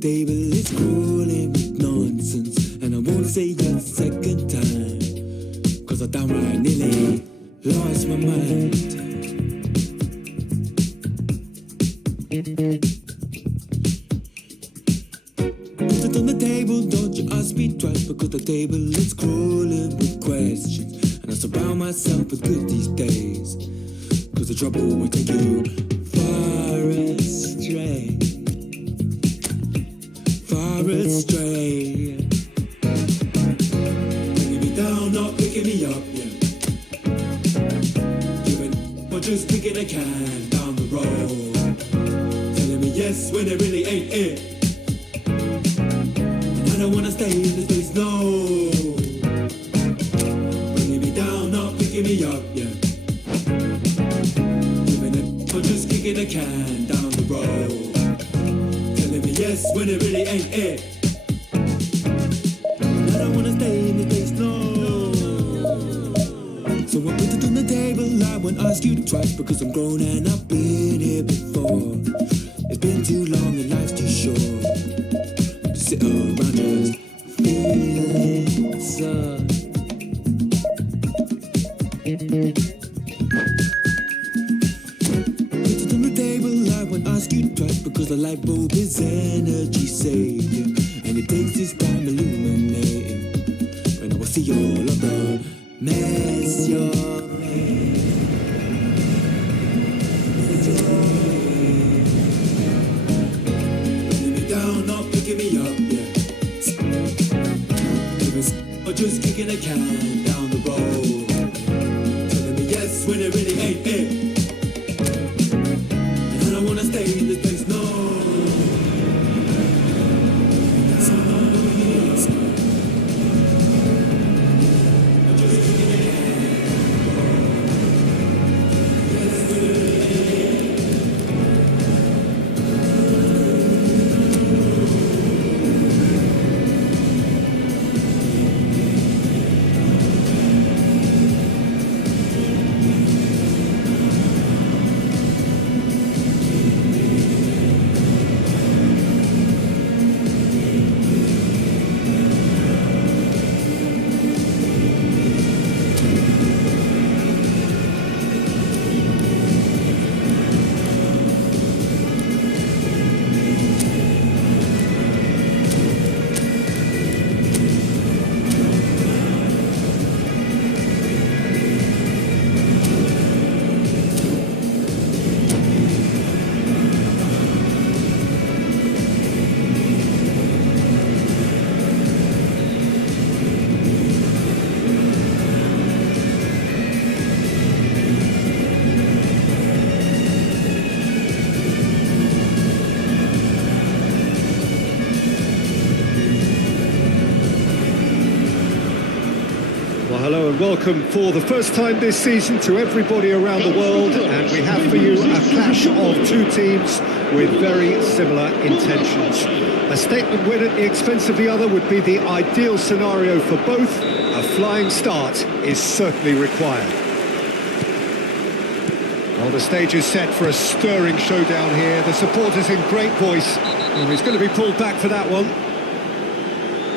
table is crawling with nonsense, and I won't say it a second time, cause I downright nearly lost my mind. Put it on the table, don't you ask me twice, because the table is crawling with questions, and I surround myself with good these days, cause the trouble will take you far astray. Far astray. Bringing me down, not picking me up, yeah. Giving or just kicking a can down the road. Telling me yes when it really ain't it. And I don't wanna stay in this place, no. Bringing me down, not picking me up, yeah. Giving it or just kicking a can down the road. Yes, when it really ain't it. I don't wanna stay in the place, no. So I put it on the table, I won't ask you twice, because I'm grown and I've been here before. It's been too long and life's too short to sit around just feeling sad. Ask you twice, because the light bulb is energy saving, and it takes its time illuminating. When I will see all of the mess you're making. Putting me down, not picking me up, yeah. Or just kicking a can down the road. Telling me yes when it really ain't it. I wanna stay in this place, no. That's all I need. I just can't. Yes, Hello and welcome for the first time this season to everybody around the world, and we have for you a clash of two teams with very similar intentions. A statement win at the expense of the other would be the ideal scenario for both. A flying start is certainly required. Well, the stage is set for a stirring showdown here. The supporters in great voice. Oh, he's going to be pulled back for that one.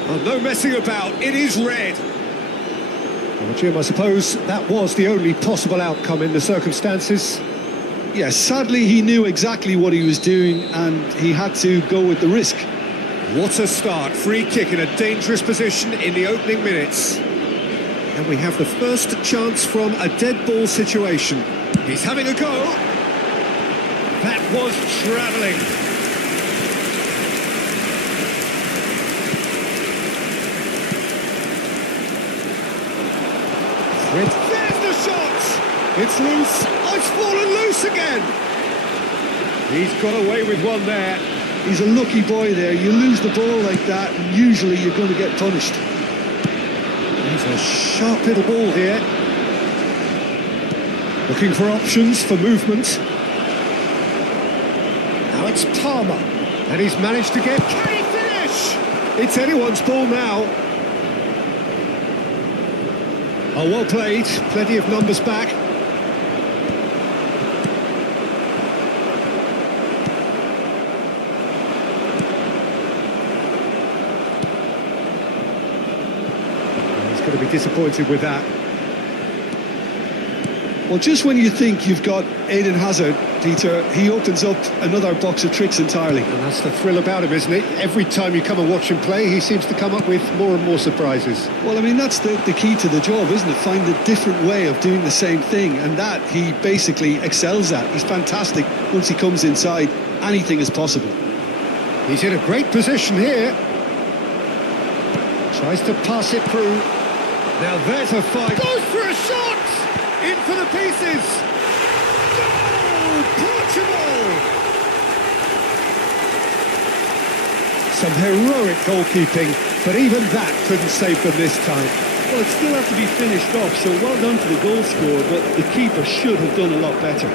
Oh, no messing about, it is red. Well, Jim, I suppose that was the only possible outcome in the circumstances. Yes, sadly he knew exactly what he was doing and he had to go with the risk. What a start, free kick in a dangerous position in the opening minutes. And we have the first chance from a dead ball situation. He's having a go. That was travelling. There's the shot! It's loose. Oh, it's fallen loose again. He's got away with one there. He's a lucky boy there. You lose the ball like that and usually you're going to get punished. There's a sharp little ball here. Looking for options for movement. Now it's Palmer. And he's managed to get... Can he finish? It's anyone's ball now. Oh, well played. Plenty of numbers back. disappointed with that. Well, just when you think you've got Eden Hazard, Dieter, he opens up another box of tricks entirely. And that's the thrill about him, isn't it? Every time you come and watch him play, he seems to come up with more and more surprises. Well, I mean, that's the key to the job, isn't it? Find a different way of doing the same thing, and that he basically excels at. He's fantastic. Once he comes inside, anything is possible. He's in a great position here. Tries to pass it through. Now there's a fight. Goes for a shot! In for the pieces! Goal! Portugal! Some heroic goalkeeping, but even that couldn't save them this time. Well, it still had to be finished off, so well done to the goal scorer, but the keeper should have done a lot better.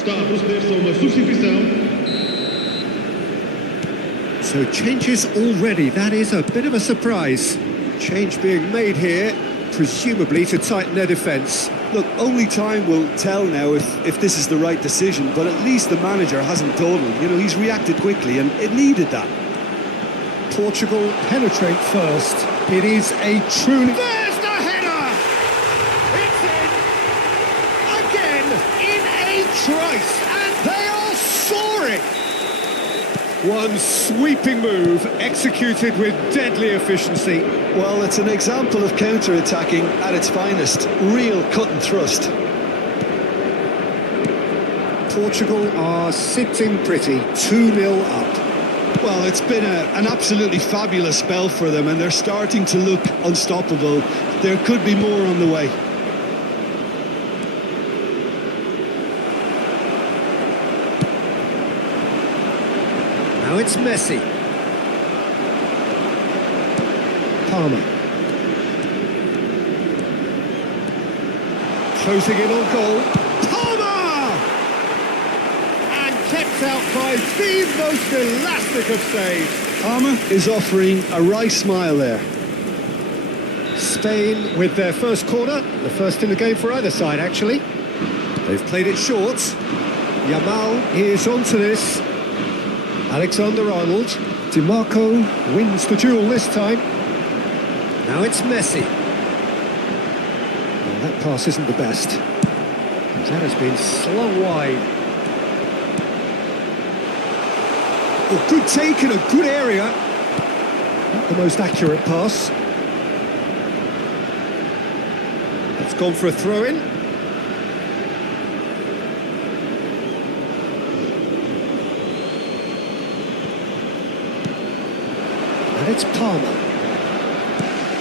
Está a proceder-se a uma substituição. So changes already. That is a bit of a surprise. Change being made here, presumably to tighten their defence. Look, only time will tell now if this is the right decision, but at least the manager hasn't dawdled. You know, he's reacted quickly, and it needed that. Portugal penetrate first. It is a truly... There's the header! It's in! Again, in a trice, and they are soaring! One sweeping move, executed with deadly efficiency. Well, it's an example of counter-attacking at its finest. Real cut and thrust. Portugal are sitting pretty, 2-0 up. Well, it's been an absolutely fabulous spell for them, and they're starting to look unstoppable. There could be more on the way. Now it's Messi. Palmer. Closing in on goal. Palmer! And kept out by the most elastic of saves. Palmer is offering a wry smile there. Spain with their first corner. The first in the game for either side, actually. They've played it short. Yamal is onto this. Alexander-Arnold. DiMarco wins the duel this time. Now it's Messi. Well, that pass isn't the best. That has been slung wide. Oh, good take in a good area. Not the most accurate pass. It's gone for a throw-in. And it's Palmer.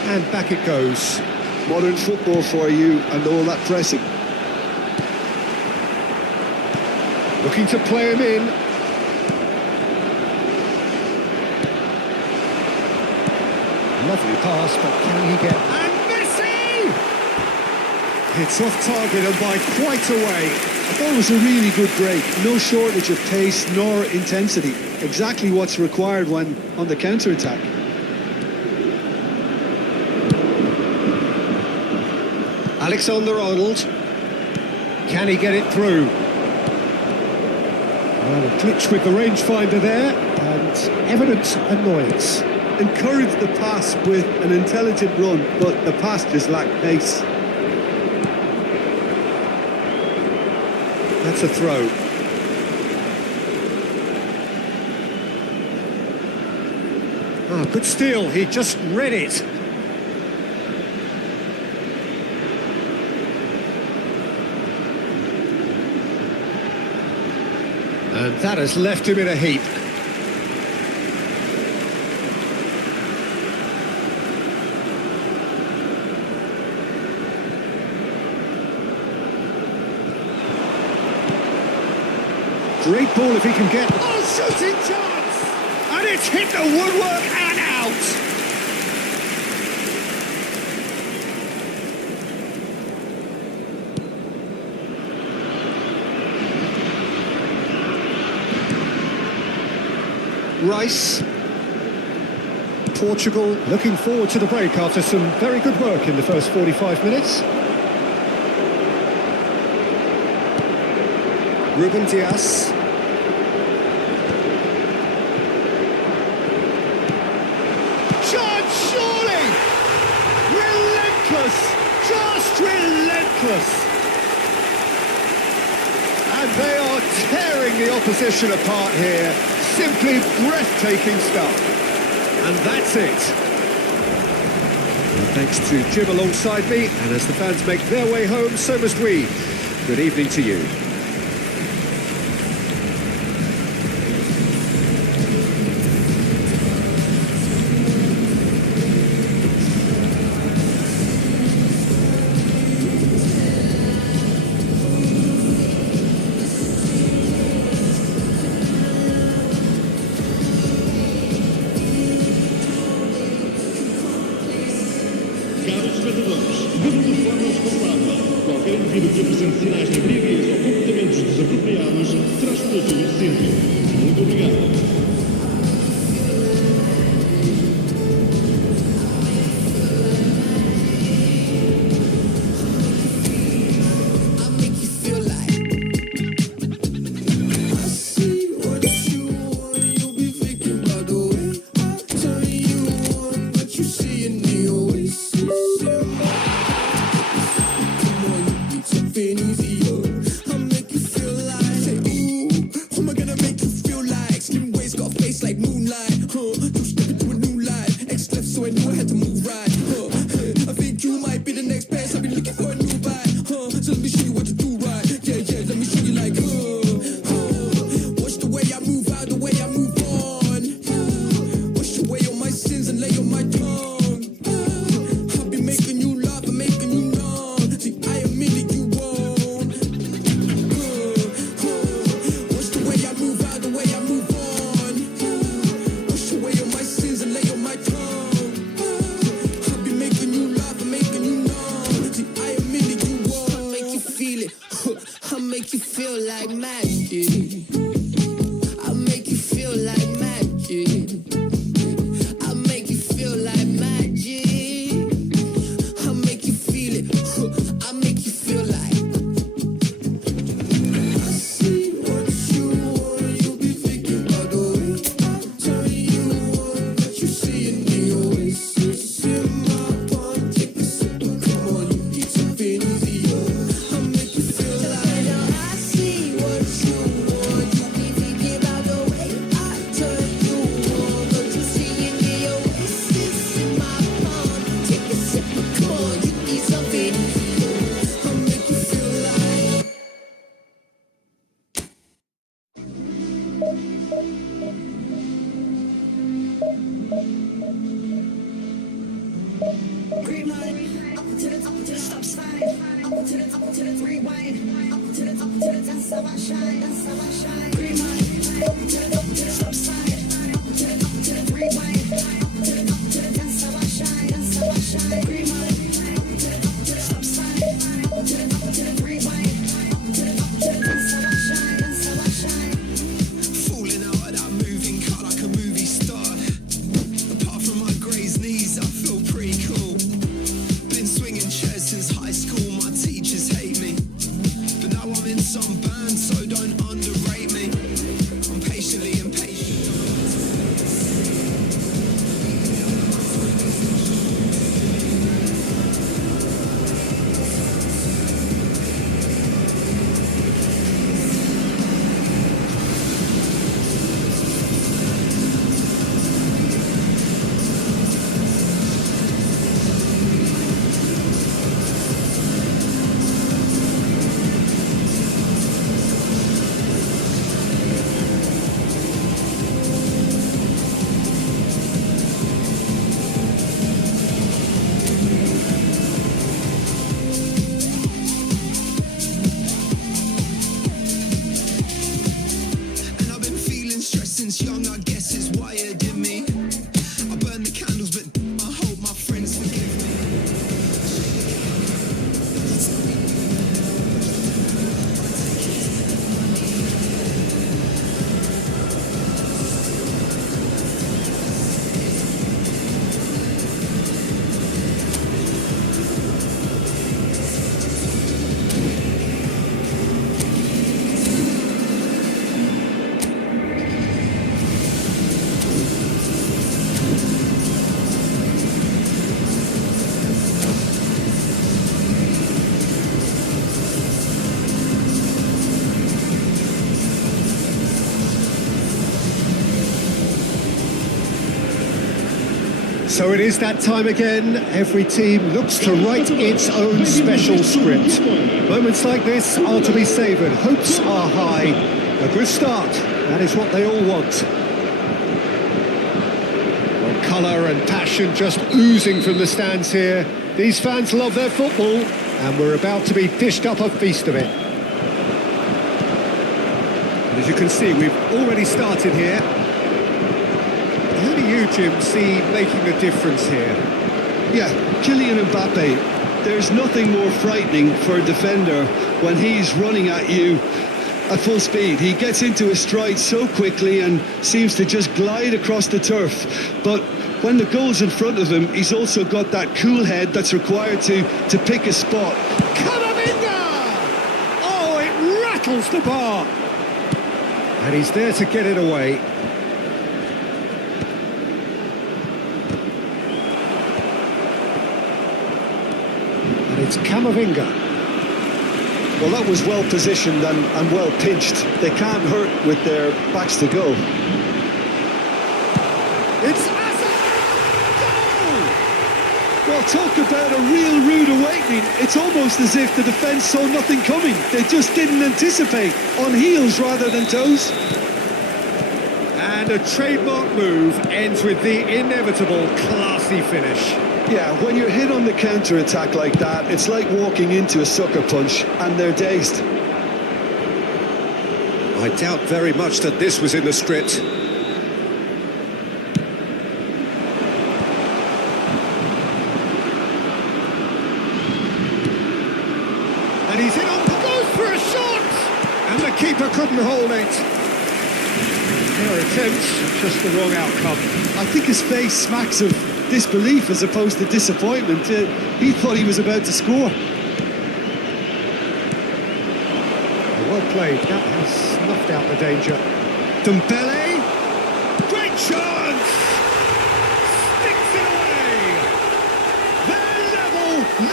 And back it goes. Modern football for you and all that pressing. Looking to play him in. Lovely pass, but can he get... And Messi! It's off target and by quite a way. I thought it was a really good break. No shortage of pace nor intensity. Exactly what's required when on the counter-attack. Alexander-Arnold. Can he get it through? Well, a glitch with the rangefinder there, and evident annoyance. Encouraged the pass with an intelligent run, but the pass just lacked pace. That's a throw. Ah, good steal, he just read it. And that has left him in a heap. Great ball if he can get... Oh, shooting chance! And it's hit the woodwork and out! Rice. Portugal looking forward to the break after some very good work in the first 45 minutes. Ruben Dias. Chance, surely! Relentless! Just relentless! And they are tearing the opposition apart here. Simply breathtaking stuff. And that's it. Well, thanks to Jim alongside me, and as the fans make their way home, so must we. Good evening to you. Caros espectadores, devido de forma descontrolada, qualquer indivíduo que apresente sinais de embriaguez ou comportamentos desapropriados será exposto ao recinto. Muito obrigado. Some band, so don't underrate me. So it is that time again. Every team looks to write its own special script. Moments like this are to be savoured. Hopes are high. A good start. That is what they all want. Well, colour and passion just oozing from the stands here. These fans love their football, and we're about to be dished up a feast of it. And as you can see, we've already started here. Who do you, Jim, see making the difference here? Yeah, Kylian Mbappe. There's nothing more frightening for a defender when he's running at you at full speed. He gets into his stride so quickly and seems to just glide across the turf. But when the goal's in front of him, he's also got that cool head that's required to pick a spot. Camavinga! Oh, it rattles the bar. And he's there to get it away. And it's Camavinga. Well, that was well positioned and well pinched. They can't hurt with their backs to go. It's Hazard! Goal! Well, talk about a real rude awakening. It's almost as if the defence saw nothing coming. They just didn't anticipate, on heels rather than toes. And a trademark move ends with the inevitable classy finish. Yeah, when you're hit on the counter-attack like that, it's like walking into a sucker punch, and they're dazed. I doubt very much that this was in the script. And he's in on, goes for a shot! And the keeper couldn't hold it. Their attempts, just the wrong outcome. I think his face smacks of disbelief as opposed to disappointment. He thought he was about to score. Well played, that has snuffed out the danger. Dembele, great chance! Sticks it away! They're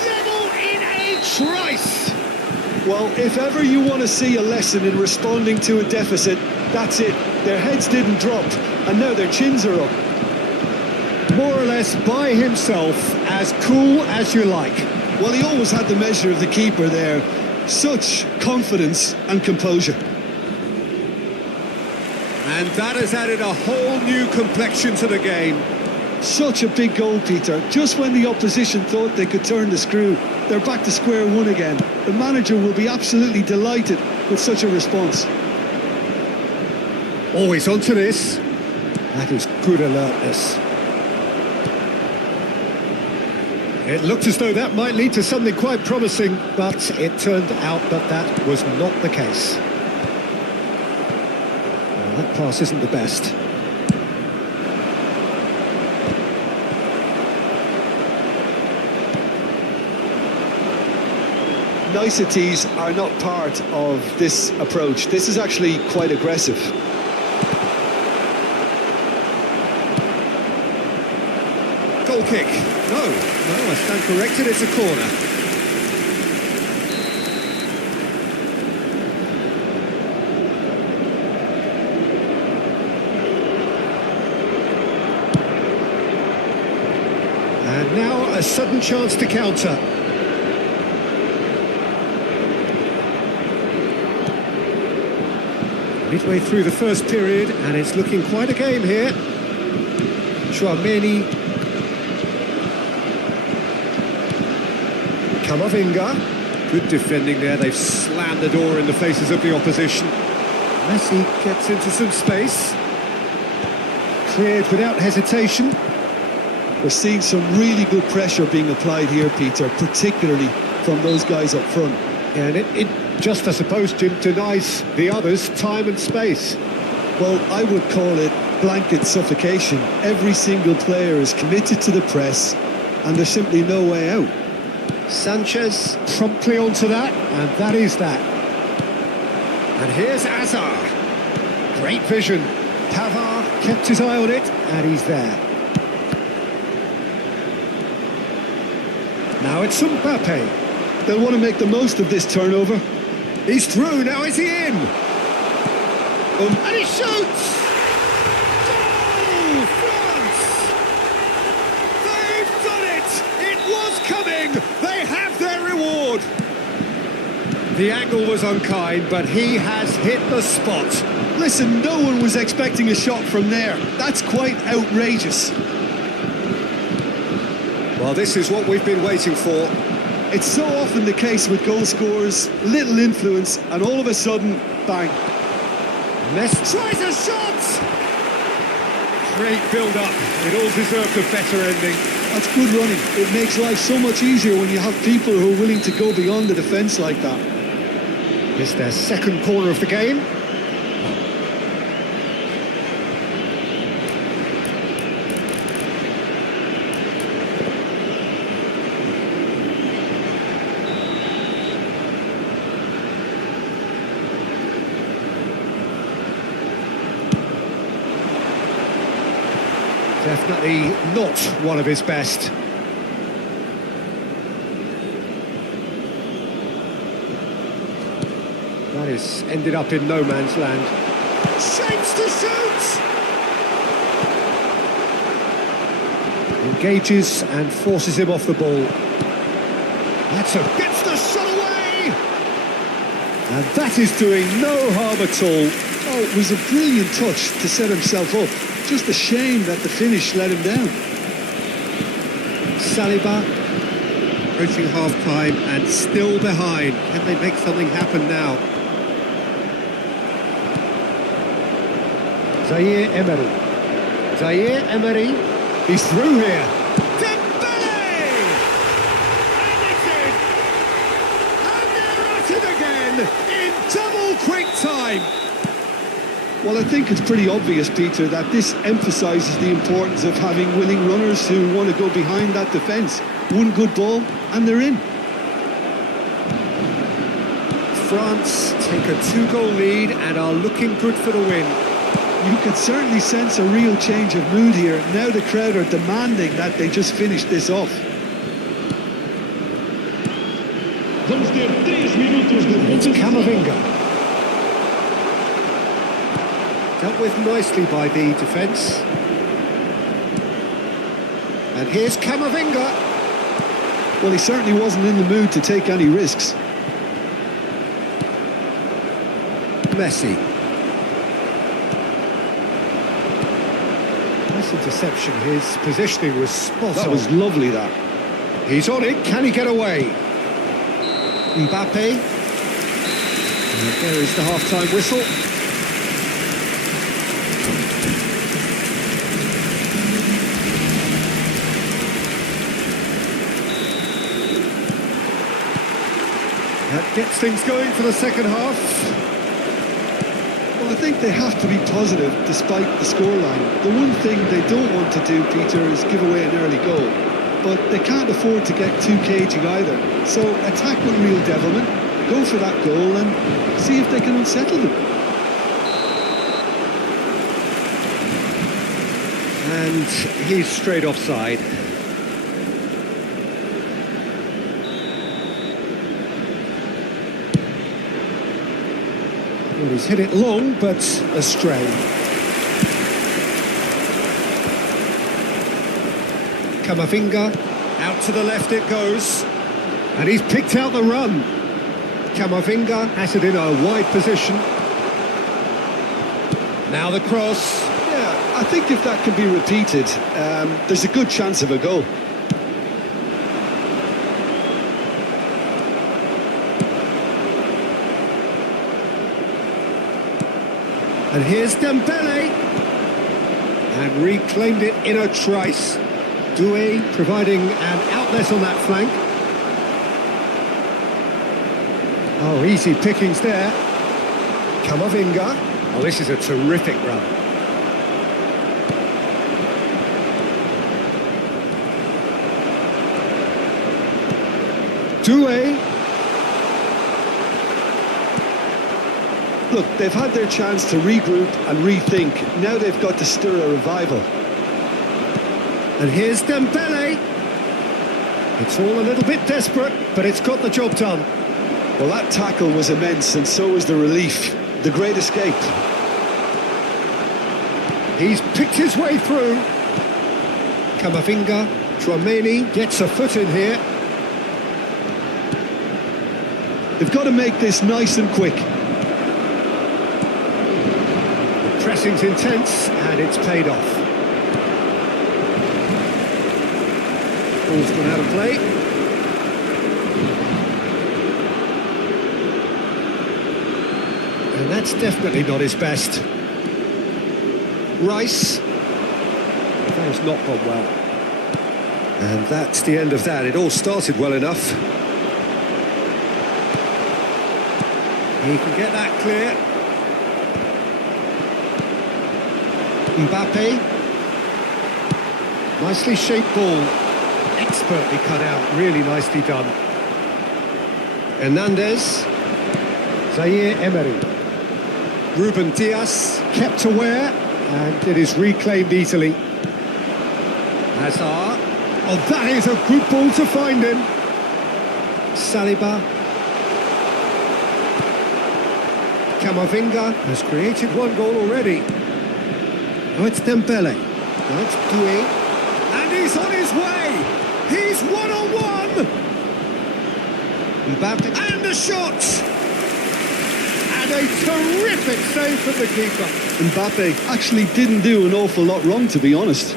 level in a trice! Well, if ever you want to see a lesson in responding to a deficit, that's it. Their heads didn't drop, and now their chins are up. More or less by himself, as cool as you like. Well, he always had the measure of the keeper there. Such confidence and composure. And that has added a whole new complexion to the game. Such a big goal, Peter. Just when the opposition thought they could turn the screw, they're back to square one again. The manager will be absolutely delighted with such a response. Always onto this. That is good alertness. It looked as though that might lead to something quite promising, but it turned out that that was not the case. Well, that pass isn't the best. Niceties are not part of this approach. This is actually quite aggressive. Goal kick. No, I stand corrected, it's a corner. And now a sudden chance to counter. Midway through the first period, and it's looking quite a game here. Chouameni. Camavinga, good defending there, they've slammed the door in the faces of the opposition. Messi gets into some space, cleared without hesitation. We're seeing some really good pressure being applied here, Peter, particularly from those guys up front. And it just, I suppose, Jim, denies the others time and space. Well, I would call it blanket suffocation. Every single player is committed to the press, and there's simply no way out. Sanchez promptly onto that, and that is that. And here's Agar. Great vision. Pavard kept his eye on it, and he's there. Now it's Mbappe. They'll want to make the most of this turnover. He's through, now is he in? And he shoots! Goal, France! The angle was unkind, but he has hit the spot. Listen, no one was expecting a shot from there. That's quite outrageous. Well, this is what we've been waiting for. It's so often the case with goal scorers, little influence, and all of a sudden, bang. Messi tries a shot! Great build-up. It all deserved a better ending. That's good running. It makes life so much easier when you have people who are willing to go beyond the defence like that. It's their second corner of the game. Definitely not one of his best. That is ended up in no man's land. Shapes to shoot! Engages and forces him off the ball. Gets the shot away! And that is doing no harm at all. Oh, it was a brilliant touch to set himself up. Just a shame that the finish let him down. Saliba approaching half-time and still behind. Can they make something happen now? Zaire Emery. He's through here. Dembele! And it's in! And they're at it again in double quick time. Well, I think it's pretty obvious, Peter, that this emphasises the importance of having willing runners who want to go behind that defence. One good ball, and they're in. France take a 2-goal lead and are looking good for the win. You can certainly sense a real change of mood here. Now the crowd are demanding that they just finish this off. Vamos ter 3 minutos de It's Camavinga. Dealt with nicely by the defence. And here's Camavinga. Well, he certainly wasn't in the mood to take any risks. Messi. Nice interception. His positioning was spot on. That was lovely, that. He's on it. Can he get away? Mbappe. And there is the half-time whistle. That gets things going for the second half. Well, I think they have to be positive despite the scoreline. The one thing they don't want to do, Peter, is give away an early goal. But they can't afford to get too cagey either. So attack with real devilment, go for that goal and see if they can unsettle them. And he's straight offside. Well, he's hit it long, but astray. Camavinga, out to the left it goes. And he's picked out the run. Camavinga has it in a wide position. Now the cross. Yeah, I think if that can be repeated, there's a good chance of a goal. And here's Dembele. And reclaimed it in a trice. Dukung providing an outlet on that flank. Oh, easy pickings there. Camavinga. Oh, this is a terrific run. Dukung. Look, they've had their chance to regroup and rethink. Now they've got to stir a revival. And here's Dembele. It's all a little bit desperate, but it's got the job done. Well, that tackle was immense, and so was the relief. The great escape. He's picked his way through. Camavinga. Tchouaméni gets a foot in here. They've got to make this nice and quick. The pressing's intense and it's paid off. Ball's gone out of play. And that's definitely not his best. Rice. That has not gone well. And that's the end of that. It all started well enough. He can get that clear. Mbappe. Nicely shaped ball. Expertly cut out. Really nicely done. Hernandez. Zaire Emery. Ruben Diaz kept aware, and it is reclaimed easily. Hazard. Oh, that is a good ball to find him. Saliba. Camavinga has created one goal already. Now it's Dembele. Now it's Dukung. And he's on his way. He's one-on-one. Mbappe. And the shot. And a terrific save from the keeper. Mbappe actually didn't do an awful lot wrong, to be honest.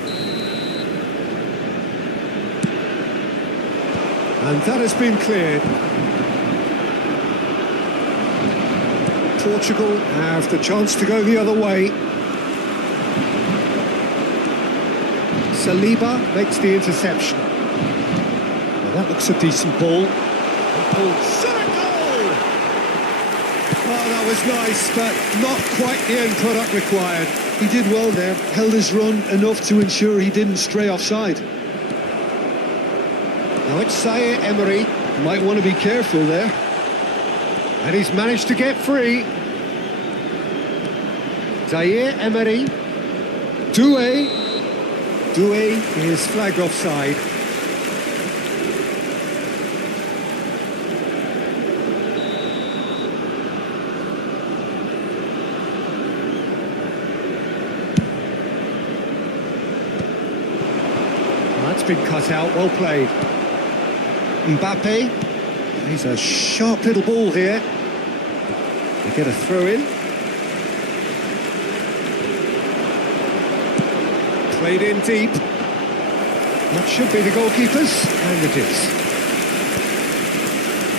And that has been cleared. Portugal have the chance to go the other way. Saliba makes the interception. Well, that looks a decent ball. Shot a goal! Oh, that was nice, but not quite the end product required. He did well there, held his run enough to ensure he didn't stray offside. Now it's Zaire Emery. Might want to be careful there. And he's managed to get free. Zaire Emery. Dukung. Dukung is flagged offside. That's been cut out, well played. Mbappe. He's a sharp little ball here. They get a throw in. Played in deep. That should be the goalkeeper's, and it is.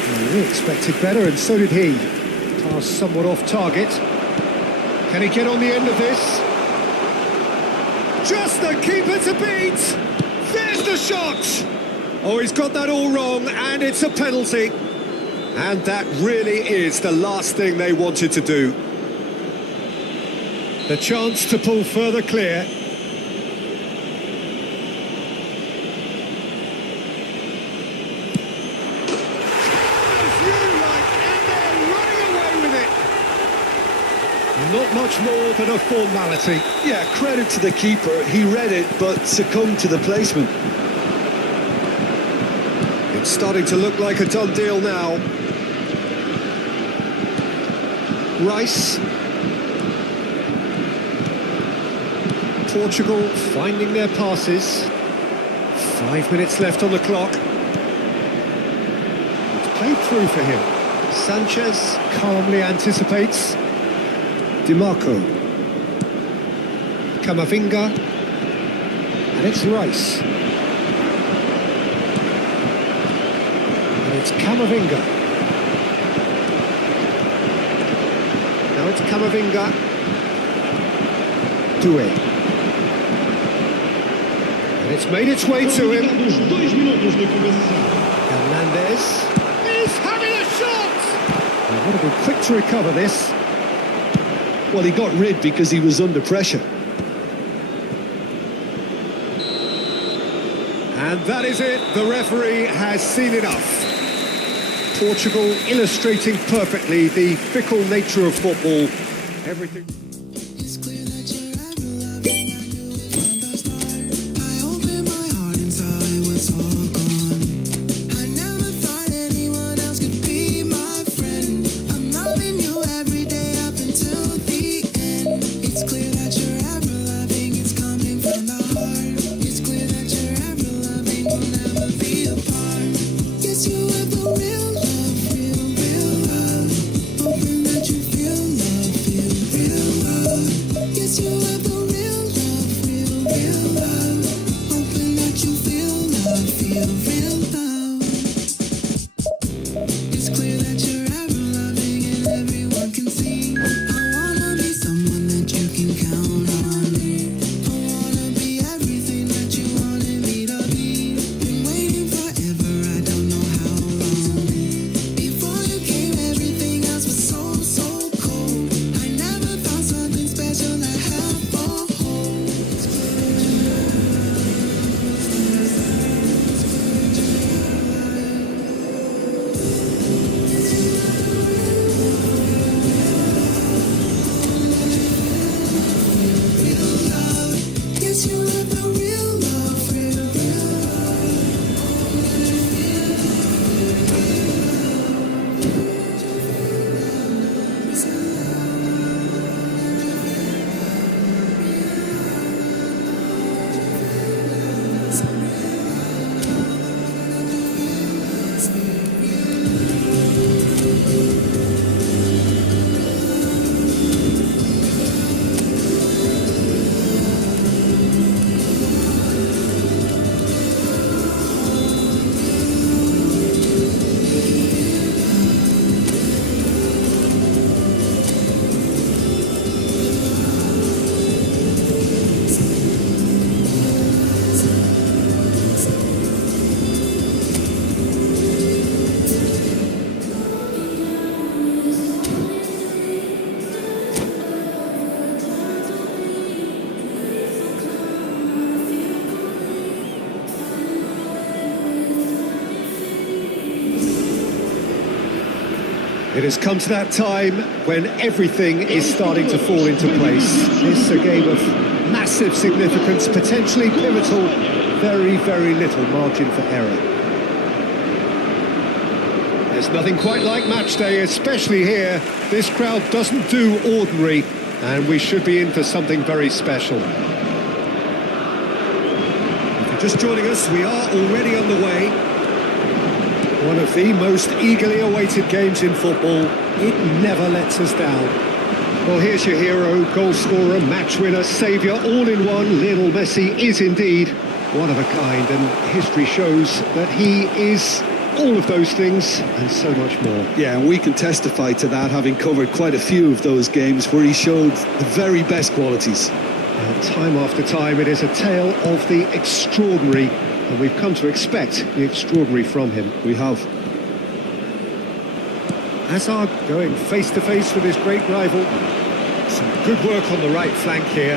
Well, we expected better, and so did he. Pass somewhat off target. Can he get on the end of this? Just the keeper to beat! There's the shot! Oh, he's got that all wrong, and it's a penalty. And that really is the last thing they wanted to do. The chance to pull further clear. Not much more than a formality. Yeah, credit to the keeper. He read it, but succumbed to the placement. It's starting to look like a done deal now. Rice. Portugal finding their passes. 5 minutes left on the clock. It's played through for him. Sanchez calmly anticipates. Di Marco. Camavinga. And it's Rice. And it's Camavinga. Now it's Camavinga. Dukung. And it's made its way to him. Hernandez. He's having a shot! He would have been quick to recover this. Well, he got rid because he was under pressure. And that is it. The referee has seen enough. Portugal illustrating perfectly the fickle nature of football. Everything. It's clear that you're ever loving. I knew it from the start. I opened my heart and saw it was all gone. I never thought anyone else could be my friend. I'm loving you every day up until the end. It's clear that you're ever loving. It's coming from the heart. It's clear that you're ever loving. We'll never be apart. Yes, you have the real love, real It has come to that time when everything is starting to fall into place. It's a game of massive significance, potentially pivotal, very, very little margin for error. There's nothing quite like match day, especially here. This crowd doesn't do ordinary, and we should be in for something very special. If you're just joining us, we are already underway. One of the most eagerly awaited games in football. It never lets us down. Well, here's your hero, goal scorer, match winner, saviour, all in one. Lionel Messi is indeed one of a kind, and history shows that he is all of those things and so much more. Yeah, and we can testify to that, having covered quite a few of those games where he showed the very best qualities. And time after time, it is a tale of the extraordinary, and we've come to expect the extraordinary from him. We have. Hazard going face-to-face with his great rival. Some good work on the right flank here.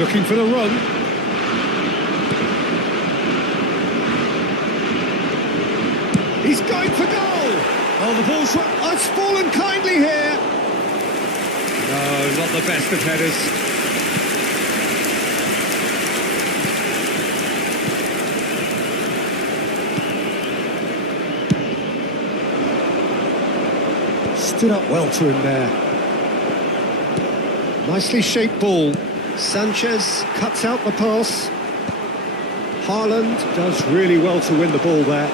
Looking for the run. He's going for goal! Oh, the ball's... Oh, it's fallen kindly here! No, not the best of headers. Stood up well to him there. Nicely shaped ball. Sanchez cuts out the pass. Haaland does really well to win the ball there.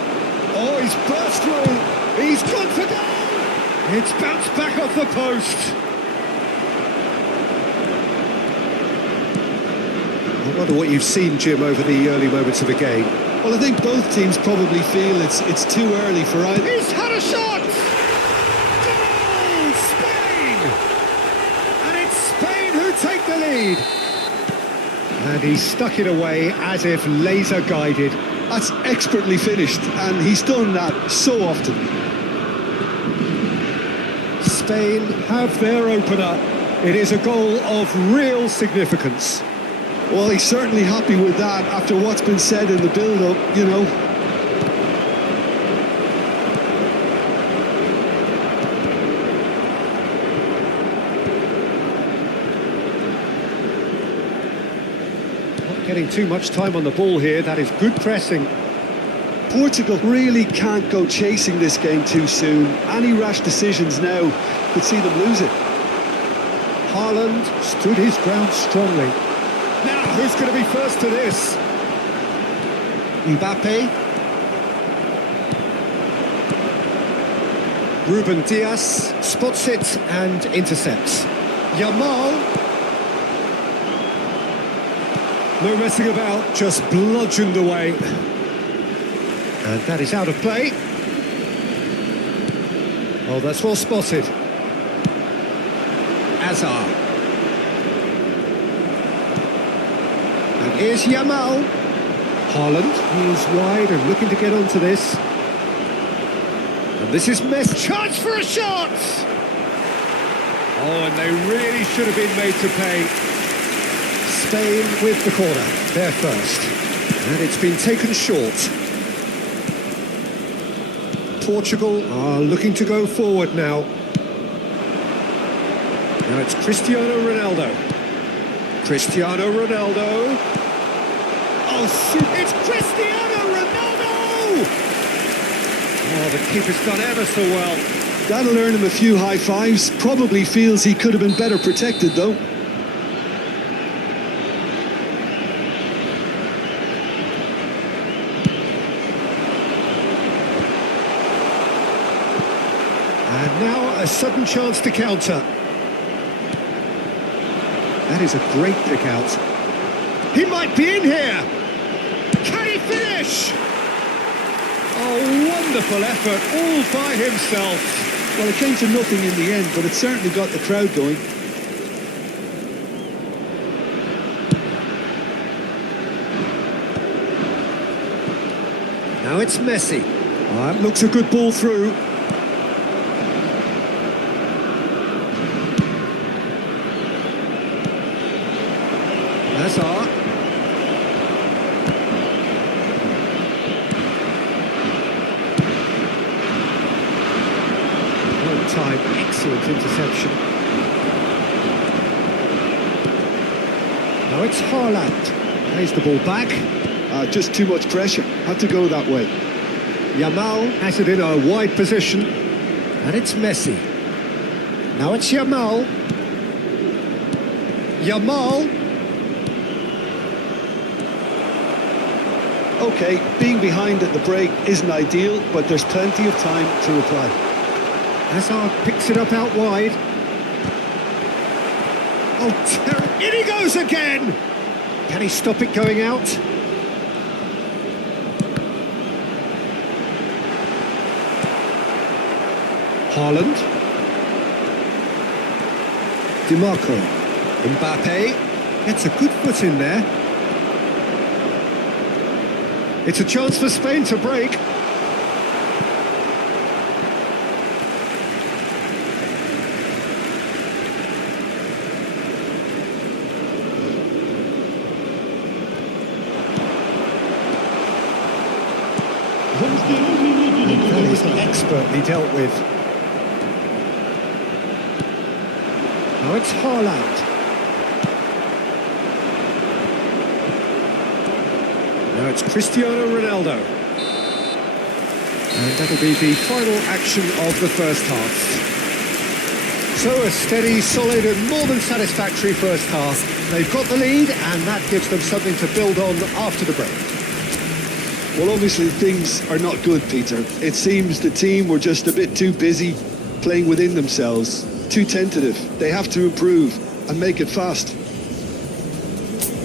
Oh, he's burst through. He's gone for goal. It's bounced back off the post. I wonder what you've seen, Jim, over the early moments of the game. Well, I think both teams probably feel it's too early for either. He's had a shot! Goal! Spain! And it's Spain who take the lead. And he stuck it away as if laser guided. That's expertly finished, and he's done that so often. Spain have their opener. It is a goal of real significance. Well, he's certainly happy with that after what's been said in the build-up, you know. Not getting too much time on the ball here. That is good pressing. Portugal really can't go chasing this game too soon. Any rash decisions now could see them lose it. Haaland stood his ground strongly. Now, who's going to be first to this? Mbappe. Ruben Dias spots it and intercepts. Yamal. No messing about, just bludgeoned away. And that is out of play. Oh, that's well spotted. Agar. And here's Yamal. Haaland, he's wide and looking to get onto this. And this is Messi. Chance for a shot! Oh, and they really should have been made to pay. Spain with the corner. They're first. And it's been taken short. Portugal are looking to go forward now. Now it's Cristiano Ronaldo. Cristiano Ronaldo. Oh, shoot, it's Cristiano Ronaldo! Oh, the keeper's done ever so well. That'll earn him a few high fives. Probably feels he could have been better protected, though. And now a sudden chance to counter. That is a great pick out. He might be in here. Can he finish? Oh, wonderful effort all by himself. Well, it came to nothing in the end, but it certainly got the crowd going. Now it's Messi. Oh, that looks a good ball through. Hazard. excellent interception. Now it's Haaland. Plays the ball back. Just too much pressure. Had to go that way. Yamal has it in a wide position. And it's Messi. Now it's Yamal. Yamal. Okay, being behind at the break isn't ideal, but there's plenty of time to reply. Hazard picks it up out wide. Oh, in he goes again! Can he stop it going out? Haaland. DiMarco. Mbappe gets a good foot in there. It's a chance for Spain to break. Vamos ter minuto de That is compensação. expertly dealt with. Now it's Haaland. Now it's Cristiano Ronaldo. And that'll be the final action of the first half. So a steady, solid and more than satisfactory first half. They've got the lead and that gives them something to build on after the break. Well, obviously things are not good, Peter. It seems the team were just a bit too busy playing within themselves, too tentative. They have to improve and make it fast.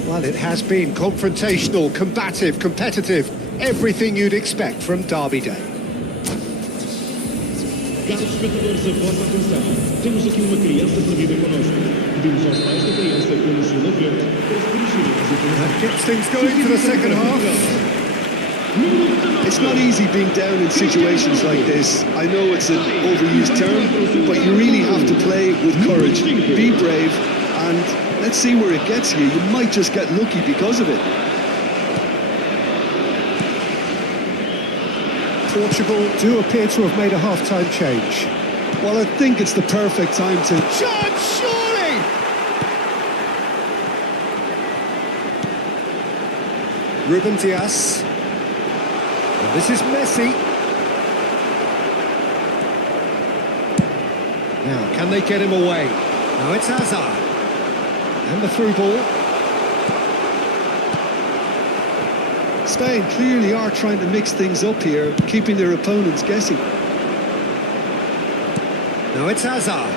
Well, it has been confrontational, combative, competitive, everything you'd expect from Derby Day. Caros espectadores, a vossa atenção. Temos aqui uma criança perdida connosco. Pedimos aos pais da criança que nos ajudem a ver para se dirigirem às informações. That gets things going for the second half. It's not easy being down in situations like this. I know it's an overused term, but you really have to play with courage, be brave, and let's see where it gets you. You might just get lucky because of it. Portugal do appear to have made a half-time change. Well, I think it's the perfect time to... Chance, surely! Ruben Dias. And this is Messi. Now, can they get him away? Now it's Hazard. And the through ball. Spain clearly are trying to mix things up here, keeping their opponents guessing. Now it's Hazard.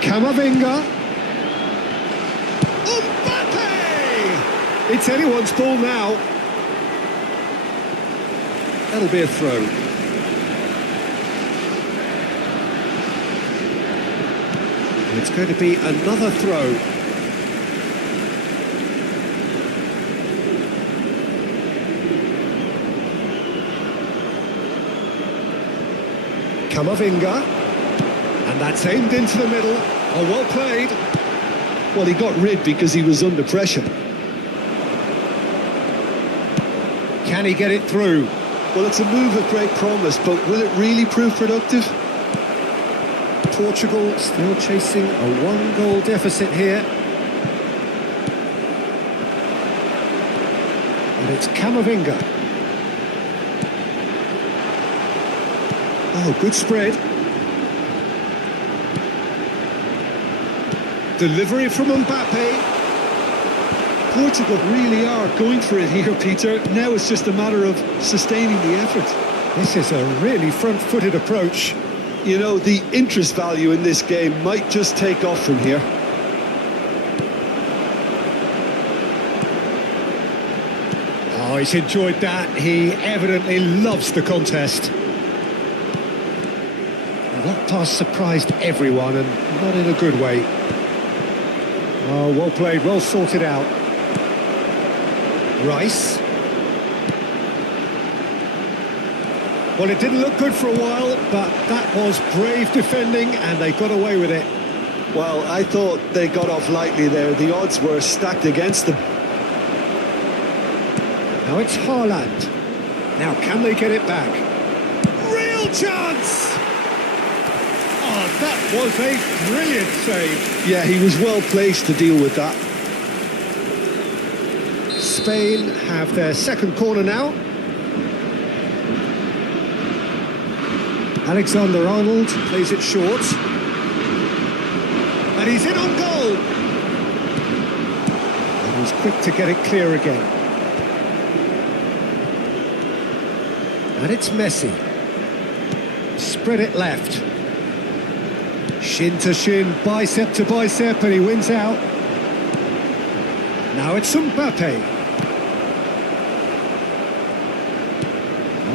Camavinga. Mbappe! It's anyone's ball now. That'll be a throw. It's going to be another throw. Camavinga, and that's aimed into the middle. Oh, well played. Well, he got rid because he was under pressure. Can he get it through? Well, it's a move of great promise, but will it really prove productive? Portugal still chasing a one-goal deficit here. And it's Camavinga. Oh, good spread. Delivery from Mbappe. Portugal really are going for it here, Peter. Now it's just a matter of sustaining the effort. This is a really front-footed approach. You know, the interest value in this game might just take off from here. Oh, he's enjoyed that. He evidently loves the contest. That pass surprised everyone, and not in a good way. Oh, well played, well sorted out. Rice. Well, it didn't look good for a while, but that was brave defending, and they got away with it. Well, I thought they got off lightly there. The odds were stacked against them. Now it's Haaland. Now, can they get it back? Real chance! That was a brilliant save. Yeah, he was well placed to deal with that. Spain have their second corner now. Alexander-Arnold plays it short. And he's in on goal. And he's quick to get it clear again. And it's Messi. Spread it left. Shin to shin, bicep to bicep, and he wins out. Now it's Mbappe.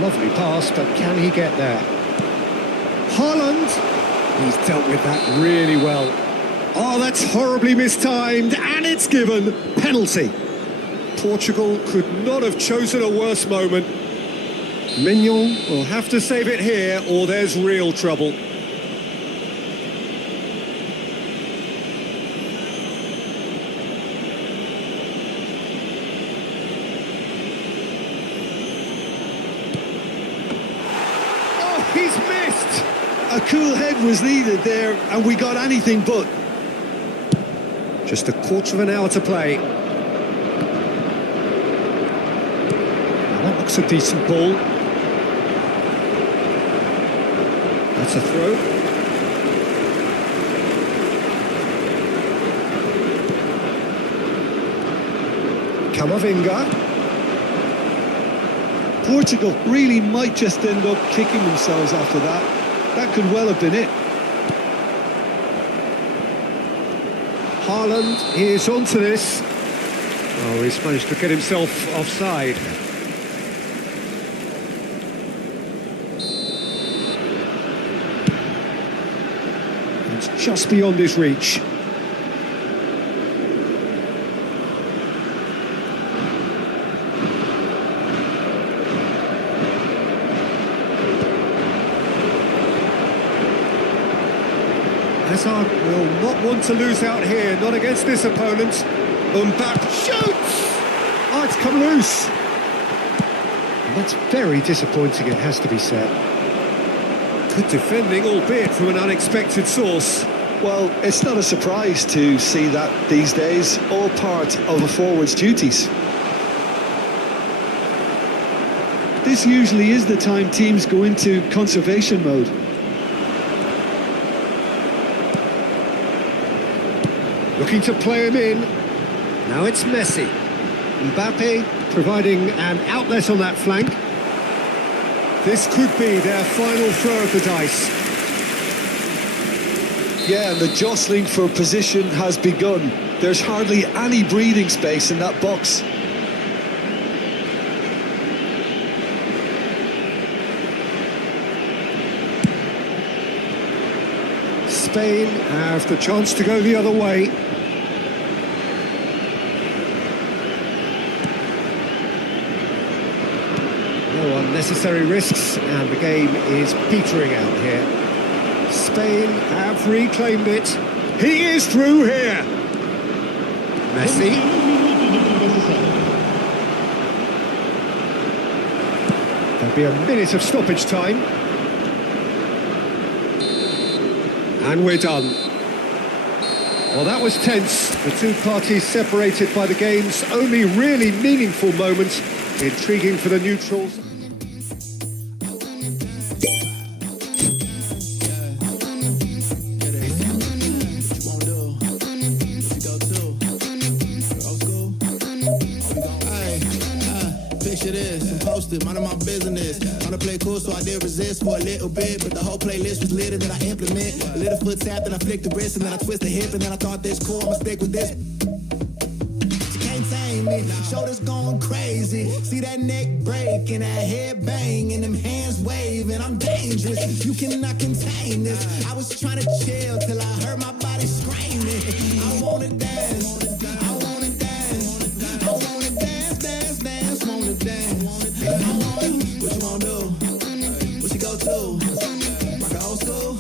Lovely pass, but can he get there? Haaland. He's dealt with that really well. Oh, that's horribly mistimed, and it's given. Penalty. Portugal could not have chosen a worse moment. Mignon will have to save it here, or there's real trouble. Oh, he's missed! A cool head was needed there, and we got anything but. Just a quarter of an hour to play. Now that looks a decent ball. That's a throw. Camavinga. Portugal really might just end up kicking themselves after that. That could well have been it. Haaland, he is onto this. Oh, he's managed to get himself offside. It's just beyond his reach. Hazard will not want to lose out here, not against this opponent. Mbappe shoots! Oh, it's come loose. And that's very disappointing, it has to be said. Good defending, albeit from an unexpected source. Well, it's not a surprise to see that these days, all part of a forward's duties. This usually is the time teams go into conservation mode. Looking to play him in. Now it's Messi. Mbappe providing an outlet on that flank. This could be their final throw of the dice. Yeah, and the jostling for position has begun. There's hardly any breathing space in that box. Spain have the chance to go the other way. No unnecessary risks, and the game is petering out here. Spain have reclaimed it. He is through here. Messi. There'll be a minute of stoppage time. And we're done. Well, that was tense. The two parties separated by the game's only really meaningful moment. Intriguing for the neutrals. Picture this, and post it, minding my business. Wanna play cool, so I did resist for a little bit, but the whole playlist was lit, and then I implement. A little foot tap, then I flick the wrist, and then I twist the hip, and then I thought this cool, I'ma stick with this. She can't tame me, shoulders going crazy. See that neck break and that head bang, and them hands waving. I'm dangerous, you cannot contain this. I was trying to chill till I heard my body screaming. I wanna dance, I wanna dance, I wanna dance, dance, dance, wanna dance. What you wanna do? What you go to? Rock a old school?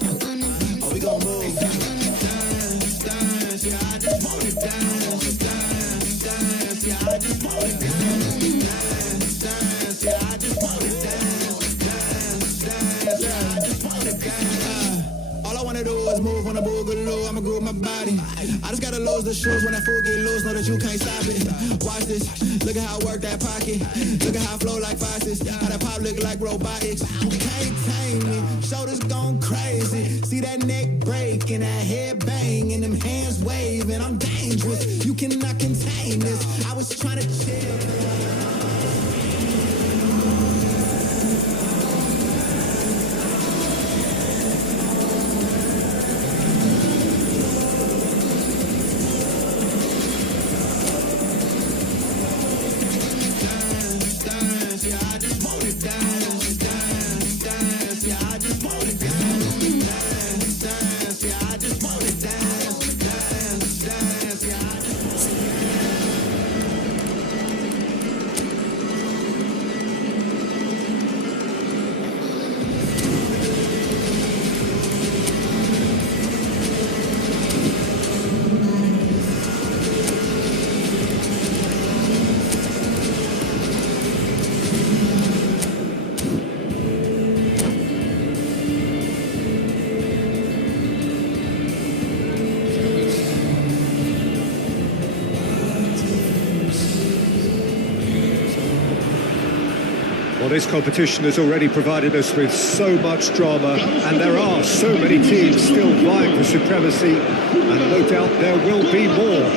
Oh, we gon' move. Dance, dance, yeah, I just wanna dance. Dance, dance, yeah, I just wanna dance. Dance, dance, yeah, I just wanna dance. Dance, dance, yeah, I just wanna dance. All I wanna do is my body. I just gotta lose the shoes when that fool get loose. Know that you can't stop it. Watch this. Look at how I work that pocket. Look at how I flow like faucets. How that pop look like robotics. You can't tame me. Shoulders gone crazy. See that neck break and that head bang and them hands waving. I'm dangerous. You cannot contain this. I was trying to chill. Well, this competition has already provided us with so much drama, and there are so many teams still vying for supremacy, and no doubt there will be more.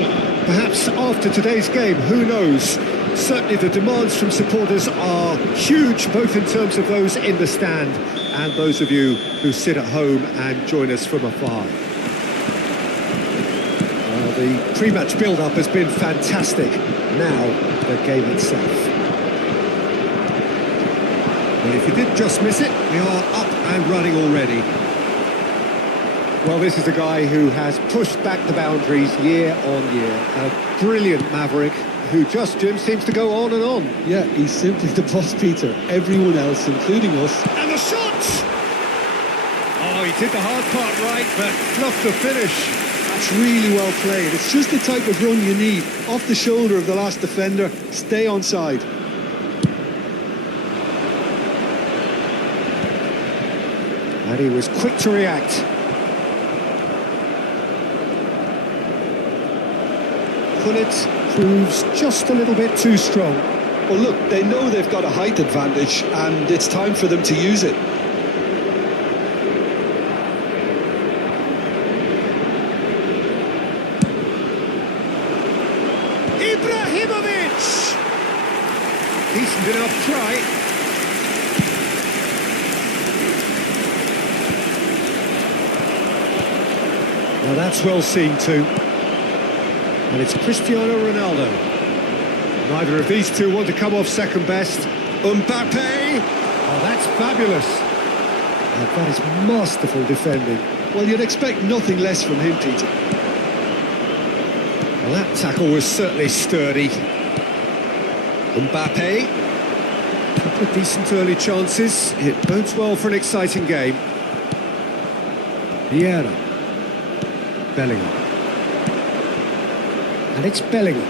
Perhaps after today's game, who knows? Certainly the demands from supporters are huge, both in terms of those in the stand and those of you who sit at home and join us from afar. The pre-match build-up has been fantastic. Now, the game itself. Well, if you did just miss it, we are up and running already. Well, this is a guy who has pushed back the boundaries year on year. A brilliant maverick who just, Jim, seems to go on and on. Yeah, he's simply the boss, Peter. Everyone else, including us. And the shot! Oh, he did the hard part right, but fluffed the finish. That's really well played. It's just the type of run you need. Off the shoulder of the last defender, stay onside. And he was quick to react. Gullit proves just a little bit too strong. Well, look, they know they've got a height advantage, and it's time for them to use it. Ibrahimovic! Decent enough try. Well, that's well seen too. And it's Cristiano Ronaldo. Neither of these two want to come off second best. Mbappe! Oh, that's fabulous. And that is masterful defending. Well, you'd expect nothing less from him, Peter. Well, that tackle was certainly sturdy. Mbappe. A couple of decent early chances. It bodes well for an exciting game. Vieira. Bellingham. And it's Bellingham.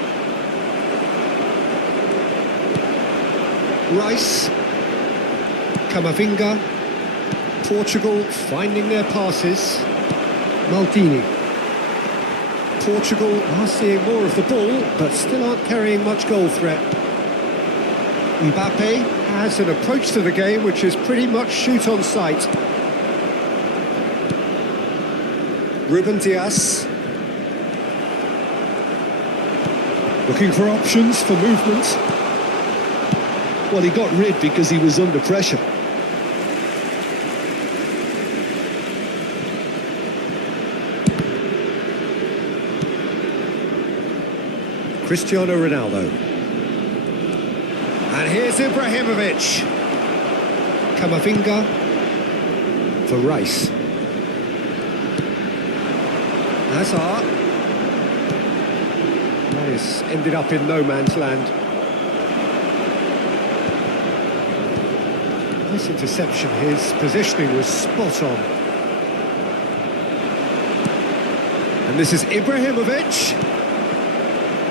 Rice. Camavinga. Portugal finding their passes. Maldini. Portugal are seeing more of the ball, but still aren't carrying much goal threat. Mbappe has an approach to the game which is pretty much shoot on sight. Ruben Dias. Looking for options for movement. Well, he got rid because he was under pressure. Cristiano Ronaldo. And here's Ibrahimovic. Camavinga for Rice. Hazard. Nice. Ended up in no man's land. Nice interception. His positioning was spot on. And this is Ibrahimovic.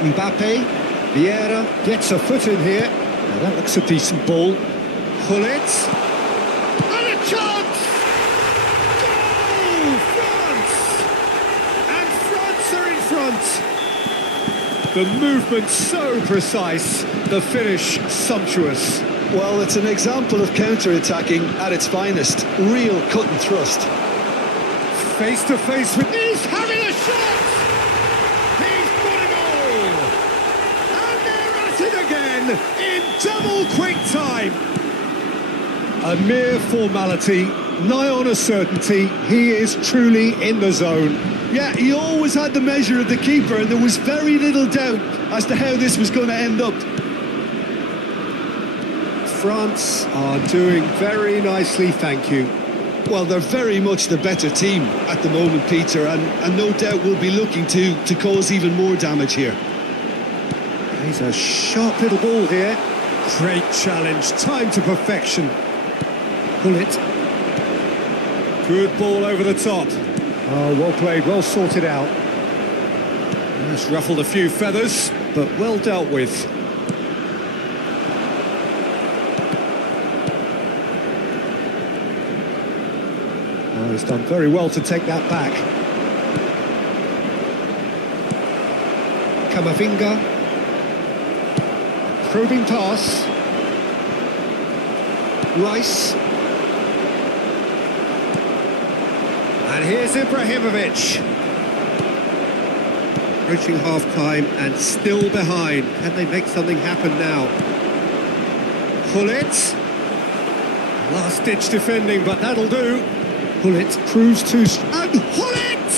Mbappe. Vieira gets a foot in here. Now that looks a decent ball. Gullit. And a chance! Goal, France! And front. The movement so precise, the finish sumptuous. Well, it's an example of counter-attacking at its finest. Real cut and thrust. Face to face with... He's having a shot! He's got it all! And they're at it again in double quick time. A mere formality, nigh on a certainty. He is truly in the zone. Yeah, he always had the measure of the keeper, and there was very little doubt as to how this was going to end up. France are doing very nicely, thank you. Well, they're very much the better team at the moment, Peter, and no doubt will be looking to cause even more damage here. He's a sharp little ball here. Great challenge, time to perfection. Pull it. Good ball over the top. Oh, well played, well sorted out. That's ruffled a few feathers, but well dealt with. Oh, he's done very well to take that back. Kamavinga. Probing pass. Rice. And here's Ibrahimovic. Approaching half-time and still behind. Can they make something happen now? Pull it. Last-ditch defending, but that'll do. Pull it. Proves too... And pull it!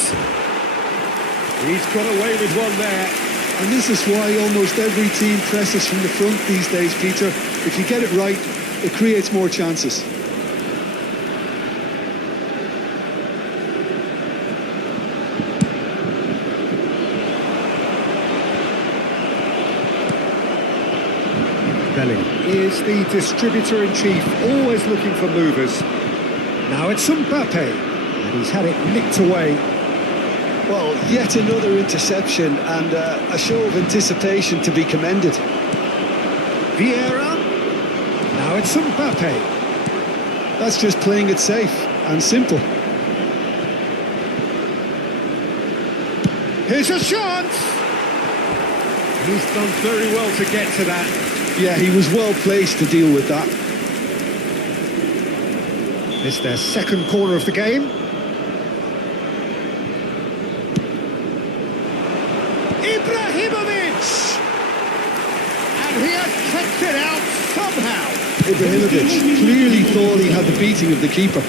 He's got away with one there. And this is why almost every team presses from the front these days, Peter. If you get it right, it creates more chances. Belly is the distributor-in-chief, always looking for movers. Now it's Mbappe, and he's had it nicked away. Well, yet another interception and a show of anticipation to be commended. Vieira, now it's Mbappe. That's just playing it safe and simple. Here's a chance! He's done very well to get to that. Yeah, he was well placed to deal with that. It's their second corner of the game. Ibrahimovic! And he has kept it out somehow. Ibrahimovic clearly thought he had the beating of the keeper.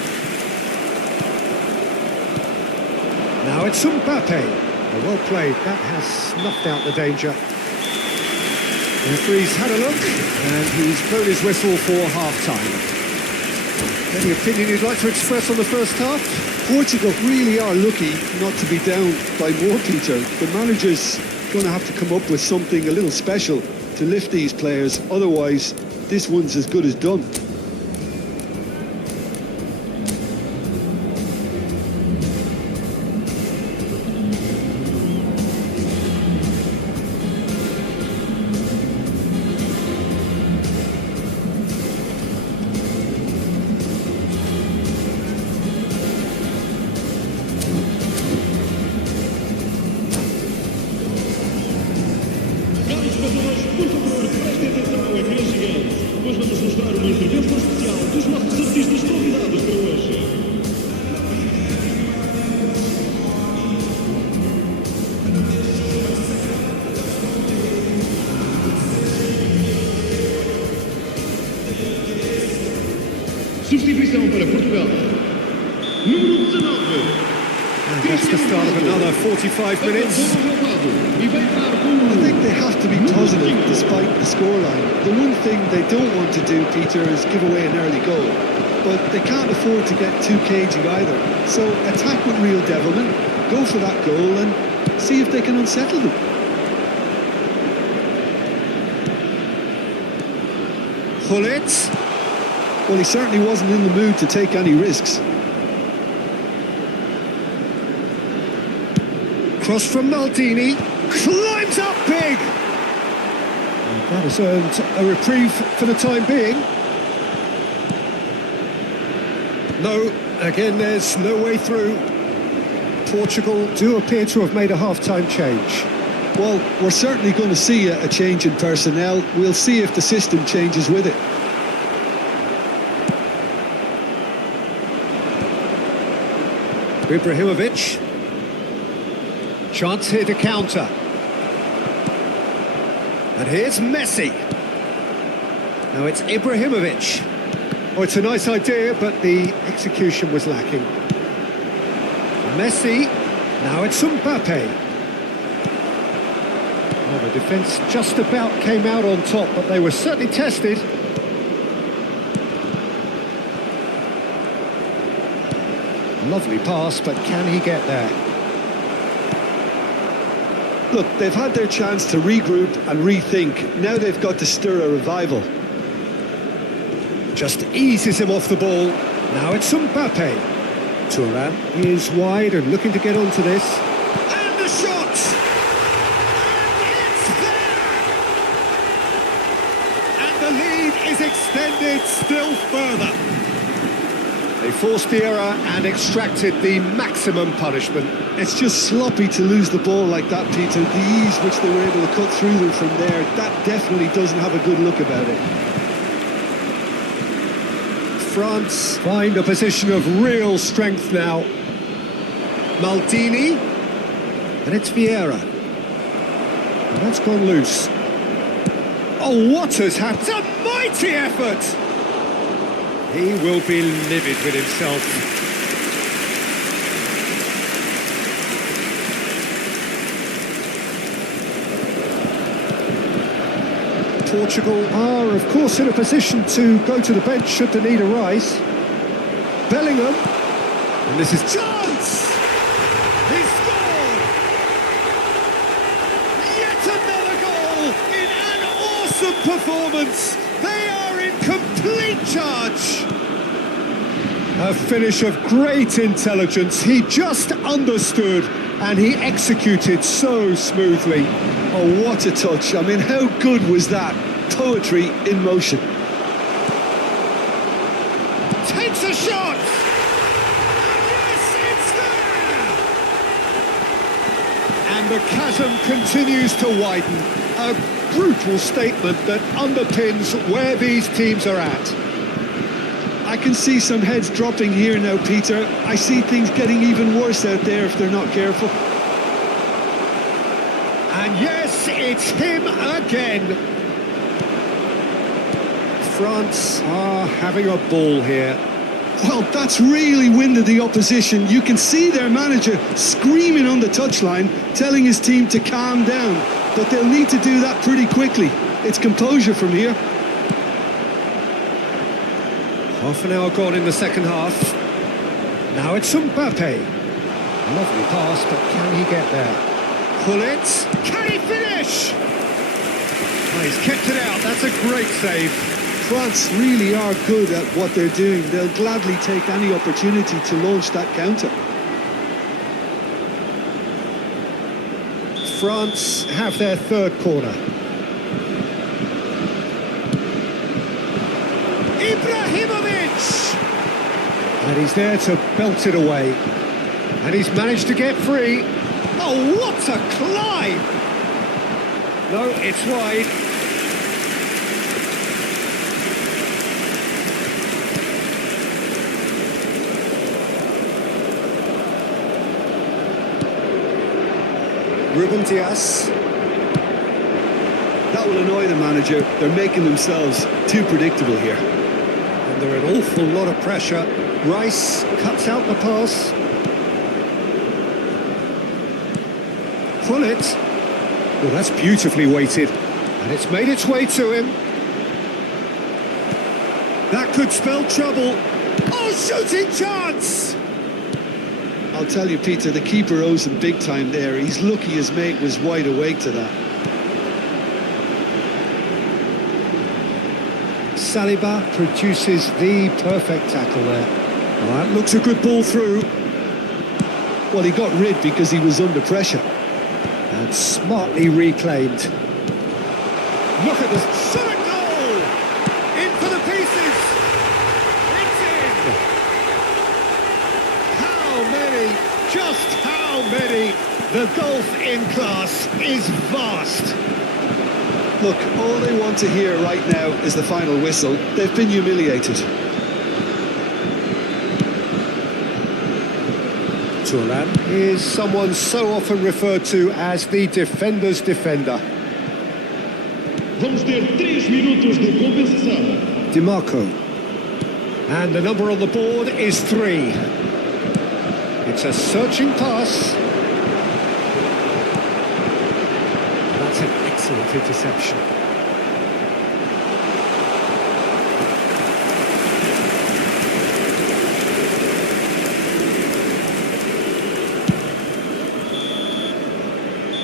Now it's Mbappe. Well played, that has snuffed out the danger. The referee's had a look, and he's blown his whistle for half-time. Any opinion you'd like to express on the first half? Portugal really are lucky not to be down by more, Peter. The manager's going to have to come up with something a little special to lift these players. Otherwise, this one's as good as done. Por favor, prestem atenção ao ecrã gigante, pois vamos mostrar uma intervenção especial dos nossos artistas convidados para hoje. Substituição para Portugal. Número 19. And that's the start of another 45 minutes. I think they have to be positive despite the scoreline. The one thing they don't want to do, Peter, is give away an early goal. But they can't afford to get too cagey either. So attack with real devilment, go for that goal and see if they can unsettle them. Pull it. Well, he certainly wasn't in the mood to take any risks. Cross from Maldini, climbs up big! And that has earned a reprieve for the time being. No, again there's no way through. Portugal do appear to have made a half-time change. Well, we're certainly going to see a change in personnel. We'll see if the system changes with it. Ibrahimovic. Chance here to counter. And here's Messi. Now it's Ibrahimovic. Oh, it's a nice idea, but the execution was lacking. Messi. Now it's Mbappe. Oh, the defence just about came out on top, but they were certainly tested. Lovely pass, but can he get there? Look, they've had their chance to regroup and rethink. Now they've got to stir a revival. Just eases him off the ball. Now it's Mbappe. Turan is wide and looking to get onto this. And the shot! And it's there! And the lead is extended still further. They forced the error and extracted the maximum punishment. It's just sloppy to lose the ball like that, Peter. The ease which they were able to cut through them from there, that definitely doesn't have a good look about it. France find a position of real strength now. Maldini, and it's Vieira. And that's gone loose. Oh, what has happened? A mighty effort! He will be livid with himself. Portugal are, of course, in a position to go to the bench should the need arise. Bellingham. And this is chance! He scored! Yet another goal in an awesome performance. They are in complete charge. A finish of great intelligence. He just understood and he executed so smoothly. Oh, what a touch. I mean, how good was that? Poetry in motion. Takes a shot! And yes, it's there! And the chasm continues to widen. A brutal statement that underpins where these teams are at. I can see some heads dropping here now, Peter. I see things getting even worse out there if they're not careful. And yes, it's him again. France are having a ball here. Well, that's really winded the opposition. You can see their manager screaming on the touchline, telling his team to calm down. But they'll need to do that pretty quickly. It's composure from here. Half an hour gone in the second half. Now it's Mbappe. Lovely pass, but can he get there? Pull it. Can he finish? Oh, he's kept it out. That's a great save. France really are good at what they're doing. They'll gladly take any opportunity to launch that counter. France have their third corner. Ibrahimovic! And he's there to belt it away. And he's managed to get free. Oh, what a climb! No, it's wide. Ruben Dias. That will annoy the manager. They're making themselves too predictable here. And they're an awful lot of pressure. Rice cuts out the pass. Pull it. Oh, that's beautifully weighted. And it's made its way to him. That could spell trouble. Oh, shooting chance! I'll tell you, Peter, the keeper owes him big time there. He's lucky his mate was wide awake to that. Saliba produces the perfect tackle there. Oh, that looks a good ball through. Well, he got rid because he was under pressure. And smartly reclaimed. Look at this. Shot a goal! In for the pieces! It's in! How many? Just how how many? The gulf in class is vast. Look, all they want to hear right now is the final whistle. They've been humiliated. Turan is someone so often referred to as the defender's defender. Vamos ter 3 minutos de compensação. DiMarco. And the number on the board is 3. It's a searching pass. That's an excellent interception.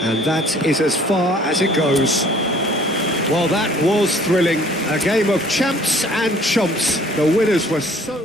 And that is as far as it goes. Well, that was thrilling. A game of champs and chumps. The winners were so...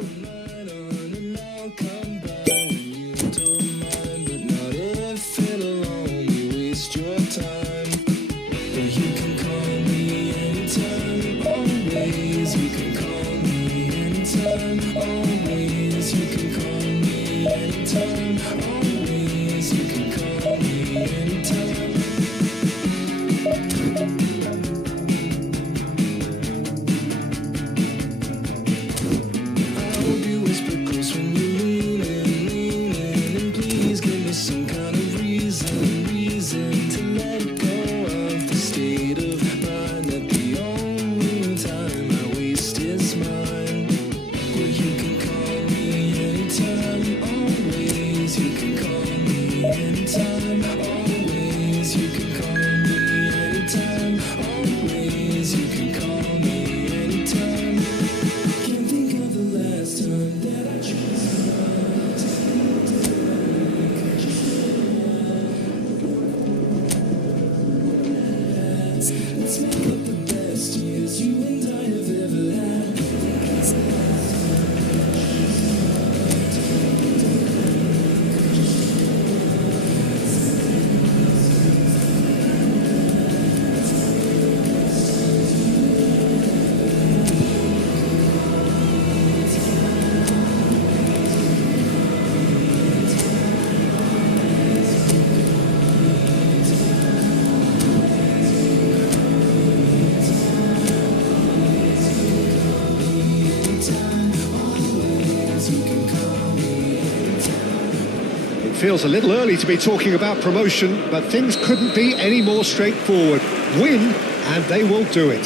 Feels a little early to be talking about promotion, but things couldn't be any more straightforward. Win, and they will do it.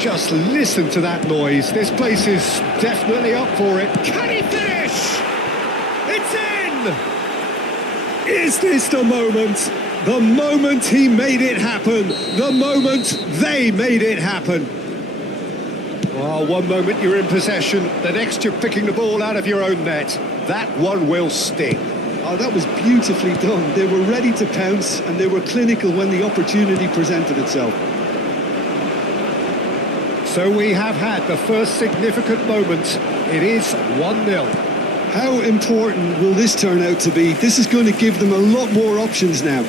Just listen to that noise. This place is definitely up for it. Can he finish? It's in! Is this the moment? The moment he made it happen. The moment they made it happen. Oh, one moment you're in possession, the next you're picking the ball out of your own net. That one will sting. Oh, that was beautifully done. They were ready to pounce and they were clinical when the opportunity presented itself. So we have had the first significant moment. It is 1-0. How important will this turn out to be? This is going to give them a lot more options now.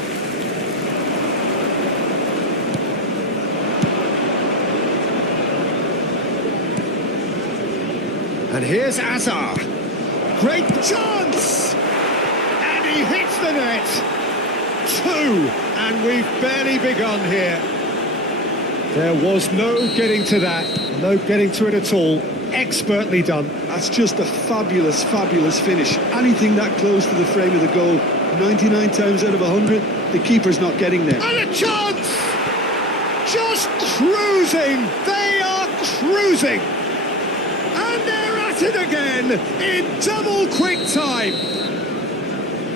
And here's Azar. Great chance! And he hits the net. 2, and we've barely begun here. There was no getting to that, no getting to it at all. Expertly done. That's just a fabulous, fabulous finish. Anything that close to the frame of the goal, 99 times out of 100, the keeper's not getting there. And a chance! Just cruising! They are cruising! And they're at it again in double quick time.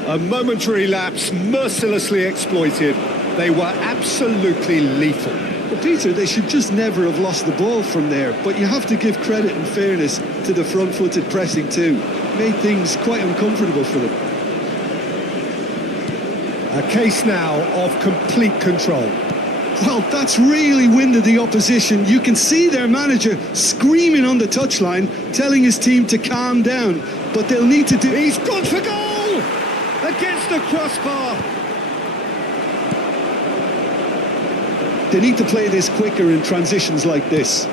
A momentary lapse mercilessly exploited. They were absolutely lethal. Well, Peter, they should just never have lost the ball from there, but you have to give credit and fairness to the front-footed pressing too. Made things quite uncomfortable for them. A case now of complete control. Well, that's really winded the opposition. You can see their manager screaming on the touchline, telling his team to calm down, but they'll need to do... He's gone for goal! Against the crossbar! They need to play this quicker in transitions like this.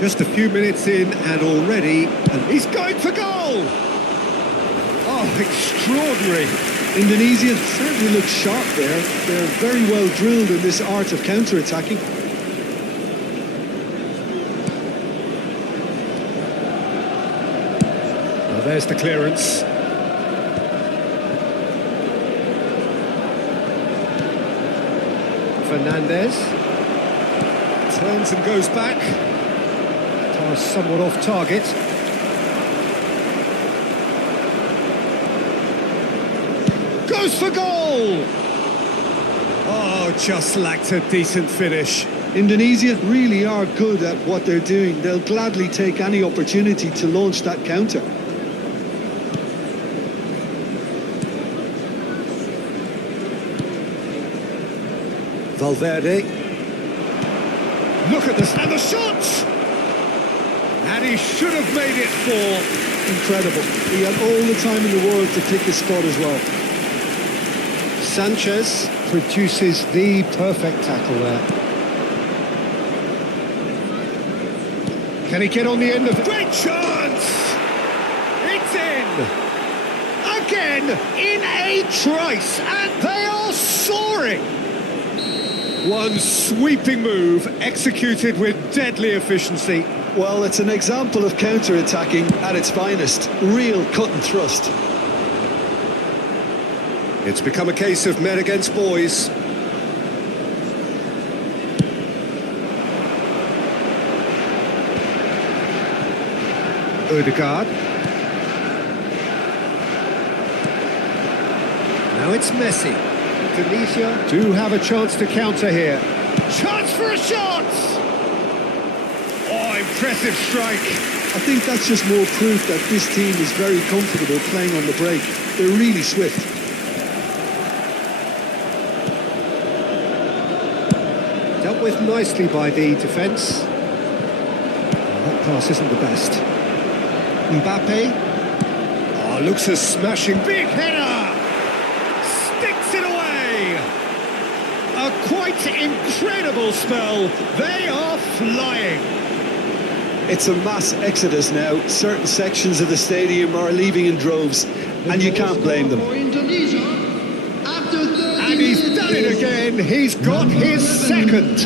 Just a few minutes in and already, and he's going for goal! Oh, extraordinary. Indonesia certainly looks sharp there. They're very well drilled in this art of counter-attacking. Well, there's the clearance. Fernandez turns and goes back. Pass somewhat off target. Goes for goal! Oh, just lacked a decent finish. Indonesia really are good at what they're doing. They'll gladly take any opportunity to launch that counter. Valverde. Look at this, and the shot! And he should have made it four. Incredible. He had all the time in the world to pick his spot as well. Sanchez produces the perfect tackle there. Can he get on the end of it? Great chance! It's in! Again, in a trice, and they are soaring! One sweeping move, executed with deadly efficiency. Well, it's an example of counter-attacking at its finest. Real cut and thrust. It's become a case of men against boys. Odegaard. Now it's Messi. Indonesia do have a chance to counter here. Chance for a shot! Oh, impressive strike. I think that's just more proof that this team is very comfortable playing on the break. They're really swift. Dealt with nicely by the defence. That pass isn't the best. Mbappe. Oh, looks a smashing big header! Sticks it away! A quite incredible spell. They are flying. It's a mass exodus now. Certain sections of the stadium are leaving in droves, and you can't blame them. And he's done it again. He's got his second.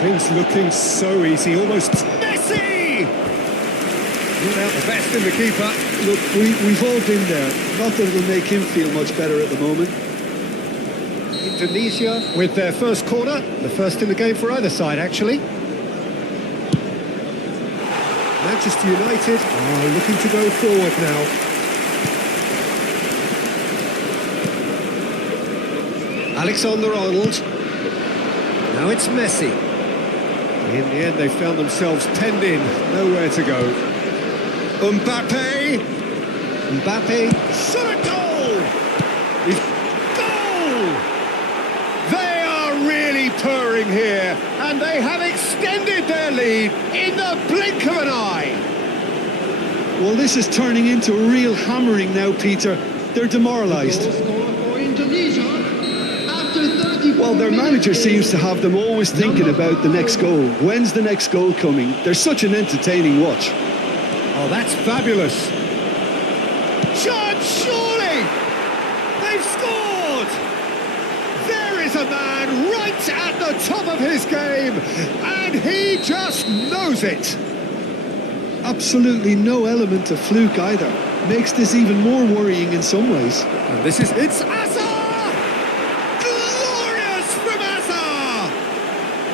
Things looking so easy, almost Messi! Not out the best in the keeper. Look, we've all been there. Not that it'll make him feel much better at the moment. Indonesia with their first corner. The first in the game for either side, actually. Manchester United are looking to go forward now. Alexander-Arnold. Now it's Messi. In the end, they found themselves penned in, nowhere to go. Mbappe! Mbappe, shot a goal! He's goal! They are really purring here, and they have extended their lead in the blink of an eye. Well, this is turning into a real hammering now, Peter. They're demoralised. Well, their manager seems to have them always thinking about the next goal. When's the next goal coming? They're such an entertaining watch. Oh, that's fabulous. Chance, surely! They've scored! There is a man right at the top of his game, and he just knows it. Absolutely no element of fluke either. Makes this even more worrying in some ways. And it's Asa! Glorious from Asa!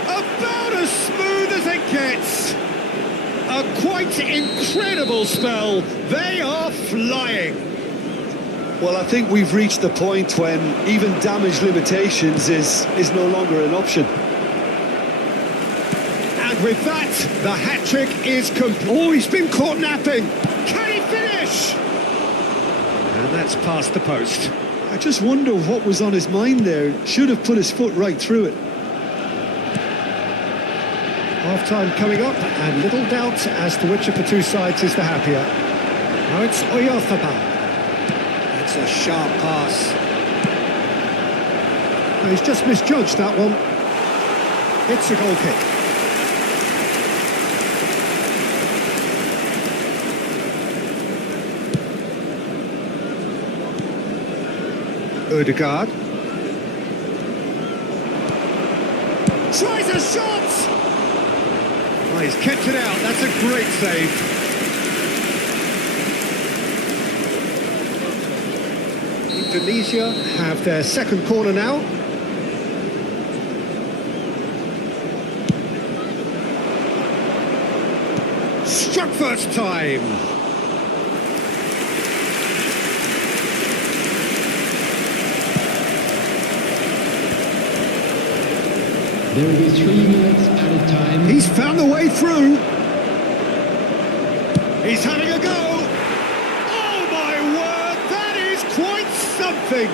About as smooth as it gets. A quite incredible spell. They are flying. Well, I think we've reached the point when even damage limitations is no longer an option. And with that, the hat-trick is complete. Oh, he's been caught napping. Can he finish? And that's past the post. I just wonder what was on his mind there. Should have put his foot right through it. Half-time coming up, and little doubt as to which of the two sides is the happier. Now it's Oyarzabal. That's a sharp pass. No, he's just misjudged that one. It's a goal kick. Odegaard. Tries a shot! Oh, he's kept it out, that's a great save. Indonesia have their second corner now. Struck first time. There will be 3 minutes at a time. He's found the way through. He's having a go. Oh my word, that is quite something.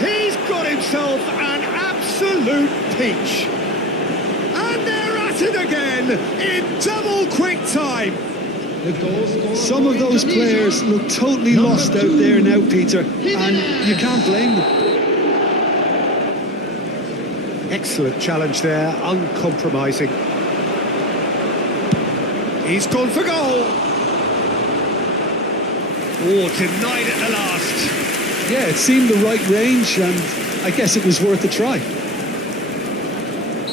He's got himself an absolute peach. And they're at it again in double quick time. Some of those players look totally lost out there now, Peter, and you can't blame them. Excellent challenge there, uncompromising. He's gone for goal. Oh, denied at the last. Yeah, it seemed the right range, and I guess it was worth a try.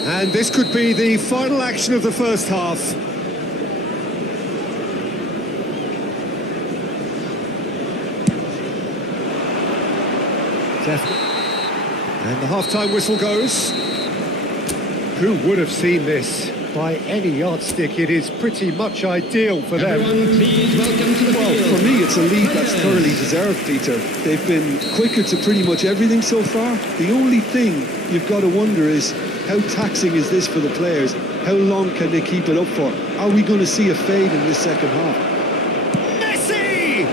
And this could be the final action of the first half. And the half-time whistle goes. Who would have seen this? By any yardstick, it is pretty much ideal for them. Everyone, please welcome to the Well, field. for me, it's a lead that's thoroughly deserved, Peter. They've been quicker to pretty much everything so far. The only thing you've got to wonder is, how taxing is this for the players? How long can they keep it up for? Are we going to see a fade in this second half? Messi!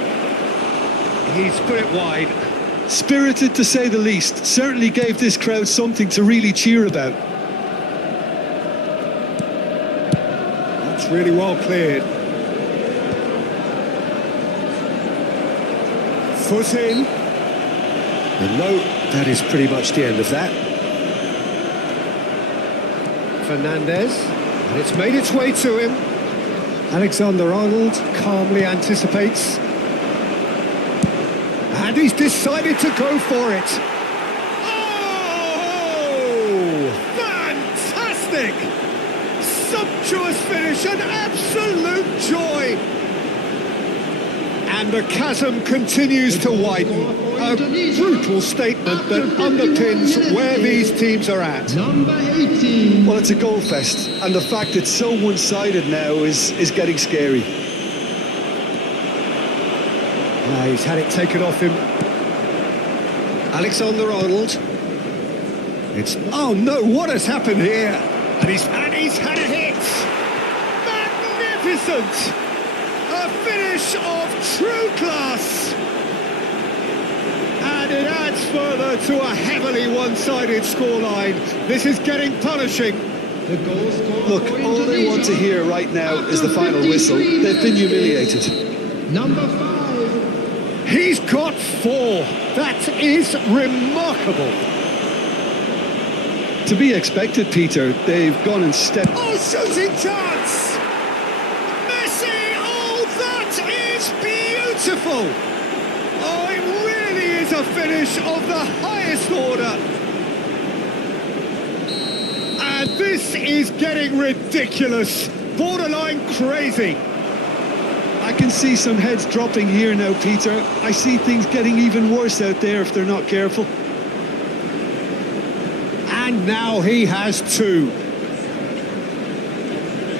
He's put it wide. Spirited, to say the least. Certainly gave this crowd something to really cheer about. That's really well cleared. Foot in. And no, that is pretty much the end of that. Fernandez, and it's made its way to him. Alexander-Arnold calmly anticipates. And he's decided to go for it. Oh! Fantastic! Sumptuous finish, an absolute joy! And the chasm continues to widen. A brutal statement that underpins where these teams are at. Number 18. Well, it's a goal fest, and the fact it's so one-sided now is getting scary. He's had it taken off him. Alexander-Arnold. It's... Oh no, what has happened here? And he's had a hit! Magnificent! A finish of true class! And it adds further to a heavily one-sided scoreline. This is getting punishing. The goal scorer. Look, all they want to hear right now is the final whistle. They've been humiliated. Number 5. He's got 4. That is remarkable. To be expected, Peter. They've gone and stepped. Oh, shooting chance! Messi! Oh, that is beautiful! Oh, it really is a finish of the highest order. And this is getting ridiculous. Borderline crazy. I can see some heads dropping here now, Peter. I see things getting even worse out there if they're not careful. And now he has 2.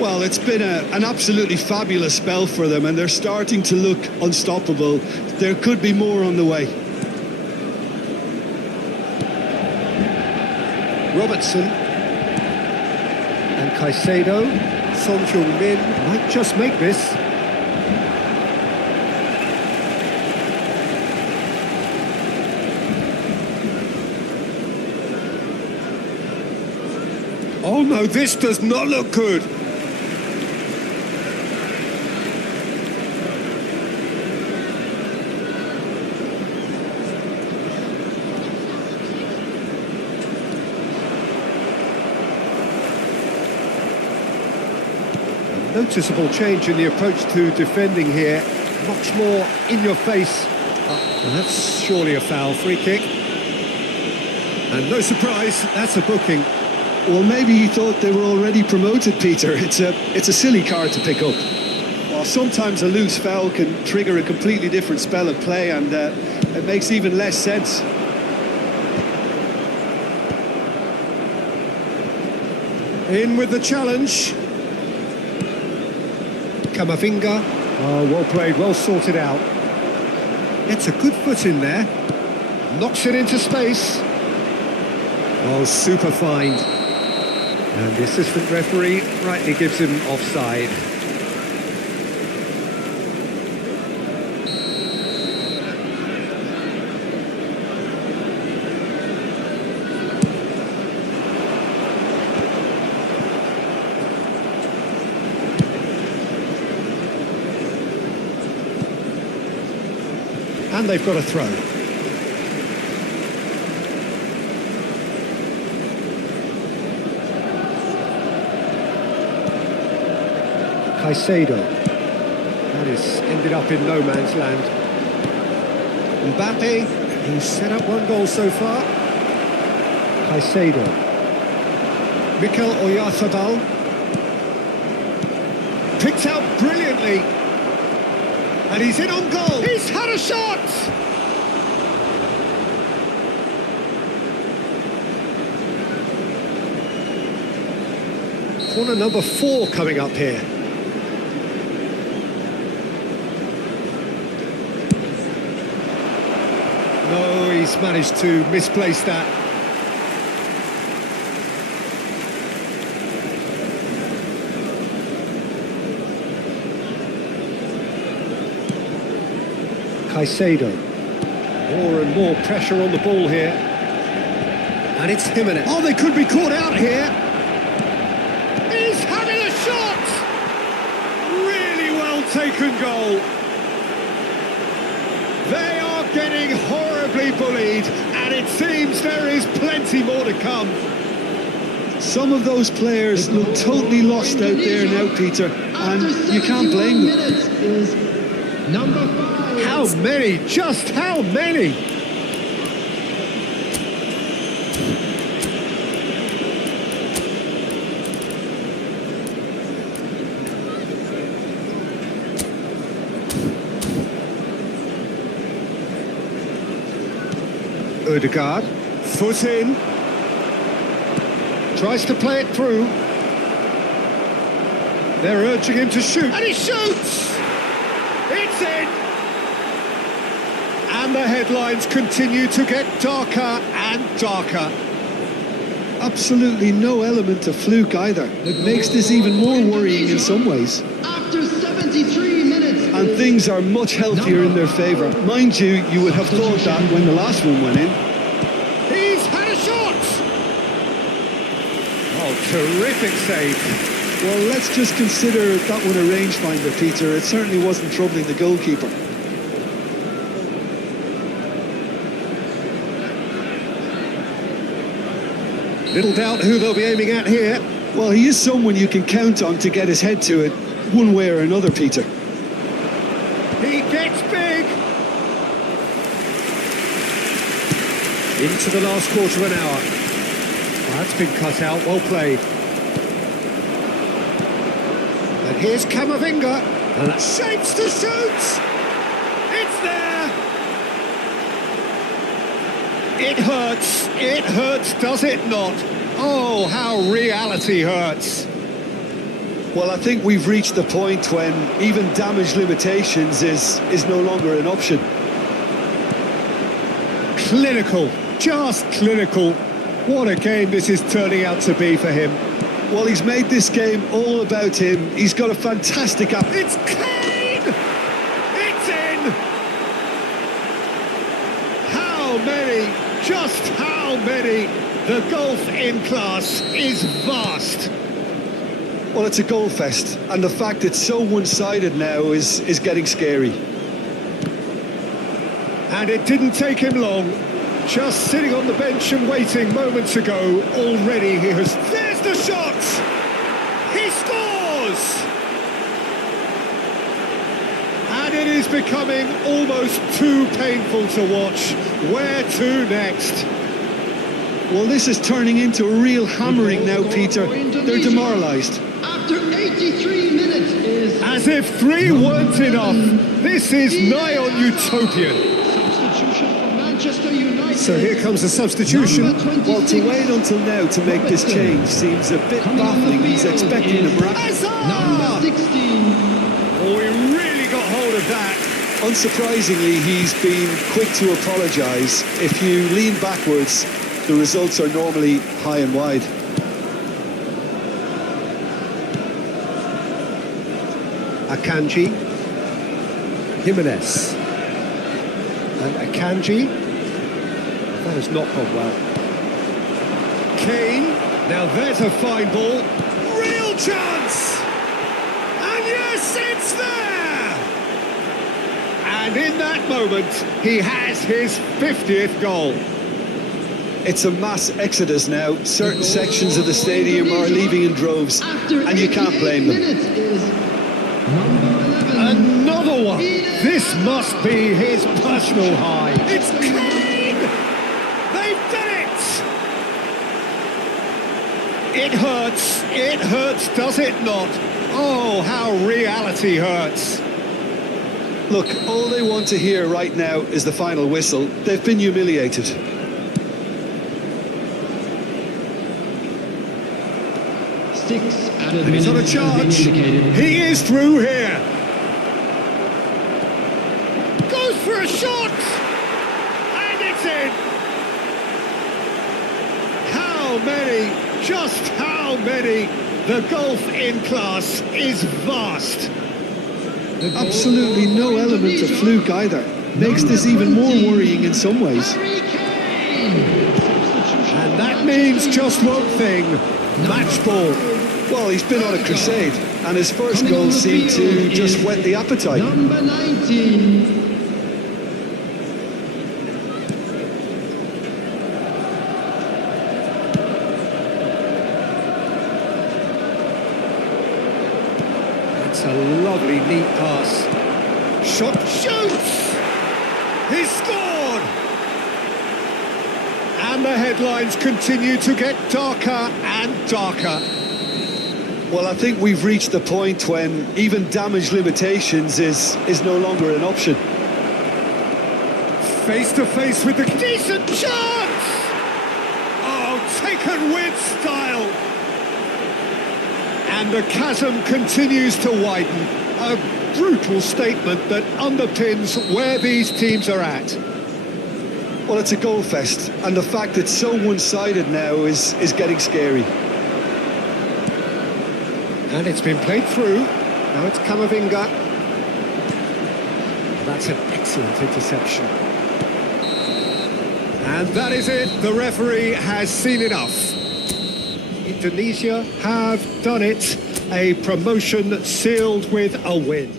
Well, it's been an absolutely fabulous spell for them, and they're starting to look unstoppable. There could be more on the way. Robertson. And Caicedo. Son Heung-min might just make this. Oh no, this does not look good. A noticeable change in the approach to defending here. Much more in your face. Oh, that's surely a foul. Free kick. And no surprise, that's a booking. Well, maybe he thought they were already promoted, Peter. It's a silly card to pick up. Well, sometimes a loose foul can trigger a completely different spell of play, and it makes even less sense. In with the challenge. Kamavinga. Oh, well played, well sorted out. Gets a good foot in there. Knocks it into space. Oh, super find. And the assistant referee rightly gives him offside. And they've got a throw. Caicedo. That is ended up in no man's land. Mbappe, who's set up one goal so far. Caicedo. Mikel Oyarzabal. Picked out brilliantly. And he's in on goal. He's had a shot! Corner number 4 coming up here. No, he's managed to misplace that. Caicedo. More and more pressure on the ball here. And it's Jimenez. Oh, they could be caught out here. He's having a shot! Really well taken goal. They are getting horribly bullied, and it seems there is plenty more to come. Some of those players look totally lost out there now, Peter, and you can't blame them. Number 5. How many? Just how many? Odegaard, foot in. Tries to play it through. They're urging him to shoot. And he shoots! It's in! And the headlines continue to get darker and darker. Absolutely no element of fluke either. It makes this even more worrying in some ways. After 73 minutes. And things are much healthier in their favour. Mind you, you would have thought that when the last one went in. He's had a shot! Oh, terrific save. Well, let's just consider that one a rangefinder, Peter. It certainly wasn't troubling the goalkeeper. Little doubt who they'll be aiming at here. Well, he is someone you can count on to get his head to it, one way or another, Peter. He gets big. Into the last quarter of an hour. That's been cut out, well played. And here's Kamavinga. And shapes to shoot. It's there. It hurts, does it not? Oh, how reality hurts. Well, I think we've reached the point when even damage limitations is no longer an option. Clinical, just clinical. What a game this is turning out to be for him. Well, he's made this game all about him. He's got a fantastic... It's Kane! It's in! How many? Just how many? The gulf in class is vast. Well, it's a goal fest, and the fact it's so one-sided now is getting scary. And it didn't take him long. Just sitting on the bench and waiting moments ago, already he has... There's the shot! He scores! And it is becoming almost too painful to watch. Where to next? Well, this is turning into a real hammering now, Peter. They're demoralised. After 83 minutes is... As if 3 weren't enough, this is nigh on utopian. Substitution for Manchester United. So here comes the substitution. Number 26. Well, to wait until now to make this change seems a bit baffling. He's expecting the break. Number 16. Oh, he really got hold of that. Unsurprisingly, he's been quick to apologise. If you lean backwards, the results are normally high and wide. Akanji, Jimenez, and Akanji. That has not gone well. Kane, now there's a fine ball. Real chance! And yes, it's there! And in that moment, he has his 50th goal. It's a mass exodus now. Certain sections of the stadium are leaving in droves, and you can't blame them. Minutes is number 11. Another one. This must be his personal high. It's Kane! They've done it! It hurts. It hurts, does it not? Oh, how reality hurts. Look, all they want to hear right now is the final whistle. They've been humiliated. 6 added And he's on a minutes has been charge. indicated. He is through here. Goes for a shot. And it's in. How many? Just how many? The gulf in class is vast. Absolutely no element of fluke either. Makes this even more worrying in some ways. Harry Kane. And that means just one thing. Match ball. Well, he's been on a crusade, and his first goal seemed to just whet the appetite. Number 19. It's a lovely, neat pass. Shot, shoots! He's scored! And the headlines continue to get darker and darker. Well, I think we've reached the point when even damage limitations is no longer an option. Face to face with the decent chance! Oh, taken with style! And the chasm continues to widen. A brutal statement that underpins where these teams are at. Well, it's a goal fest, and the fact it's so one-sided now is getting scary. And it's been played through. Now it's Camavinga. That's an excellent interception. And that is it. The referee has seen enough. Indonesia have done it. A promotion sealed with a win.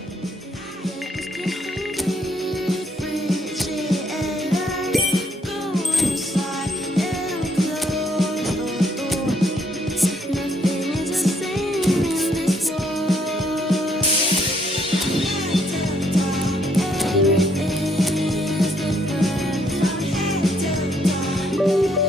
Everything is different.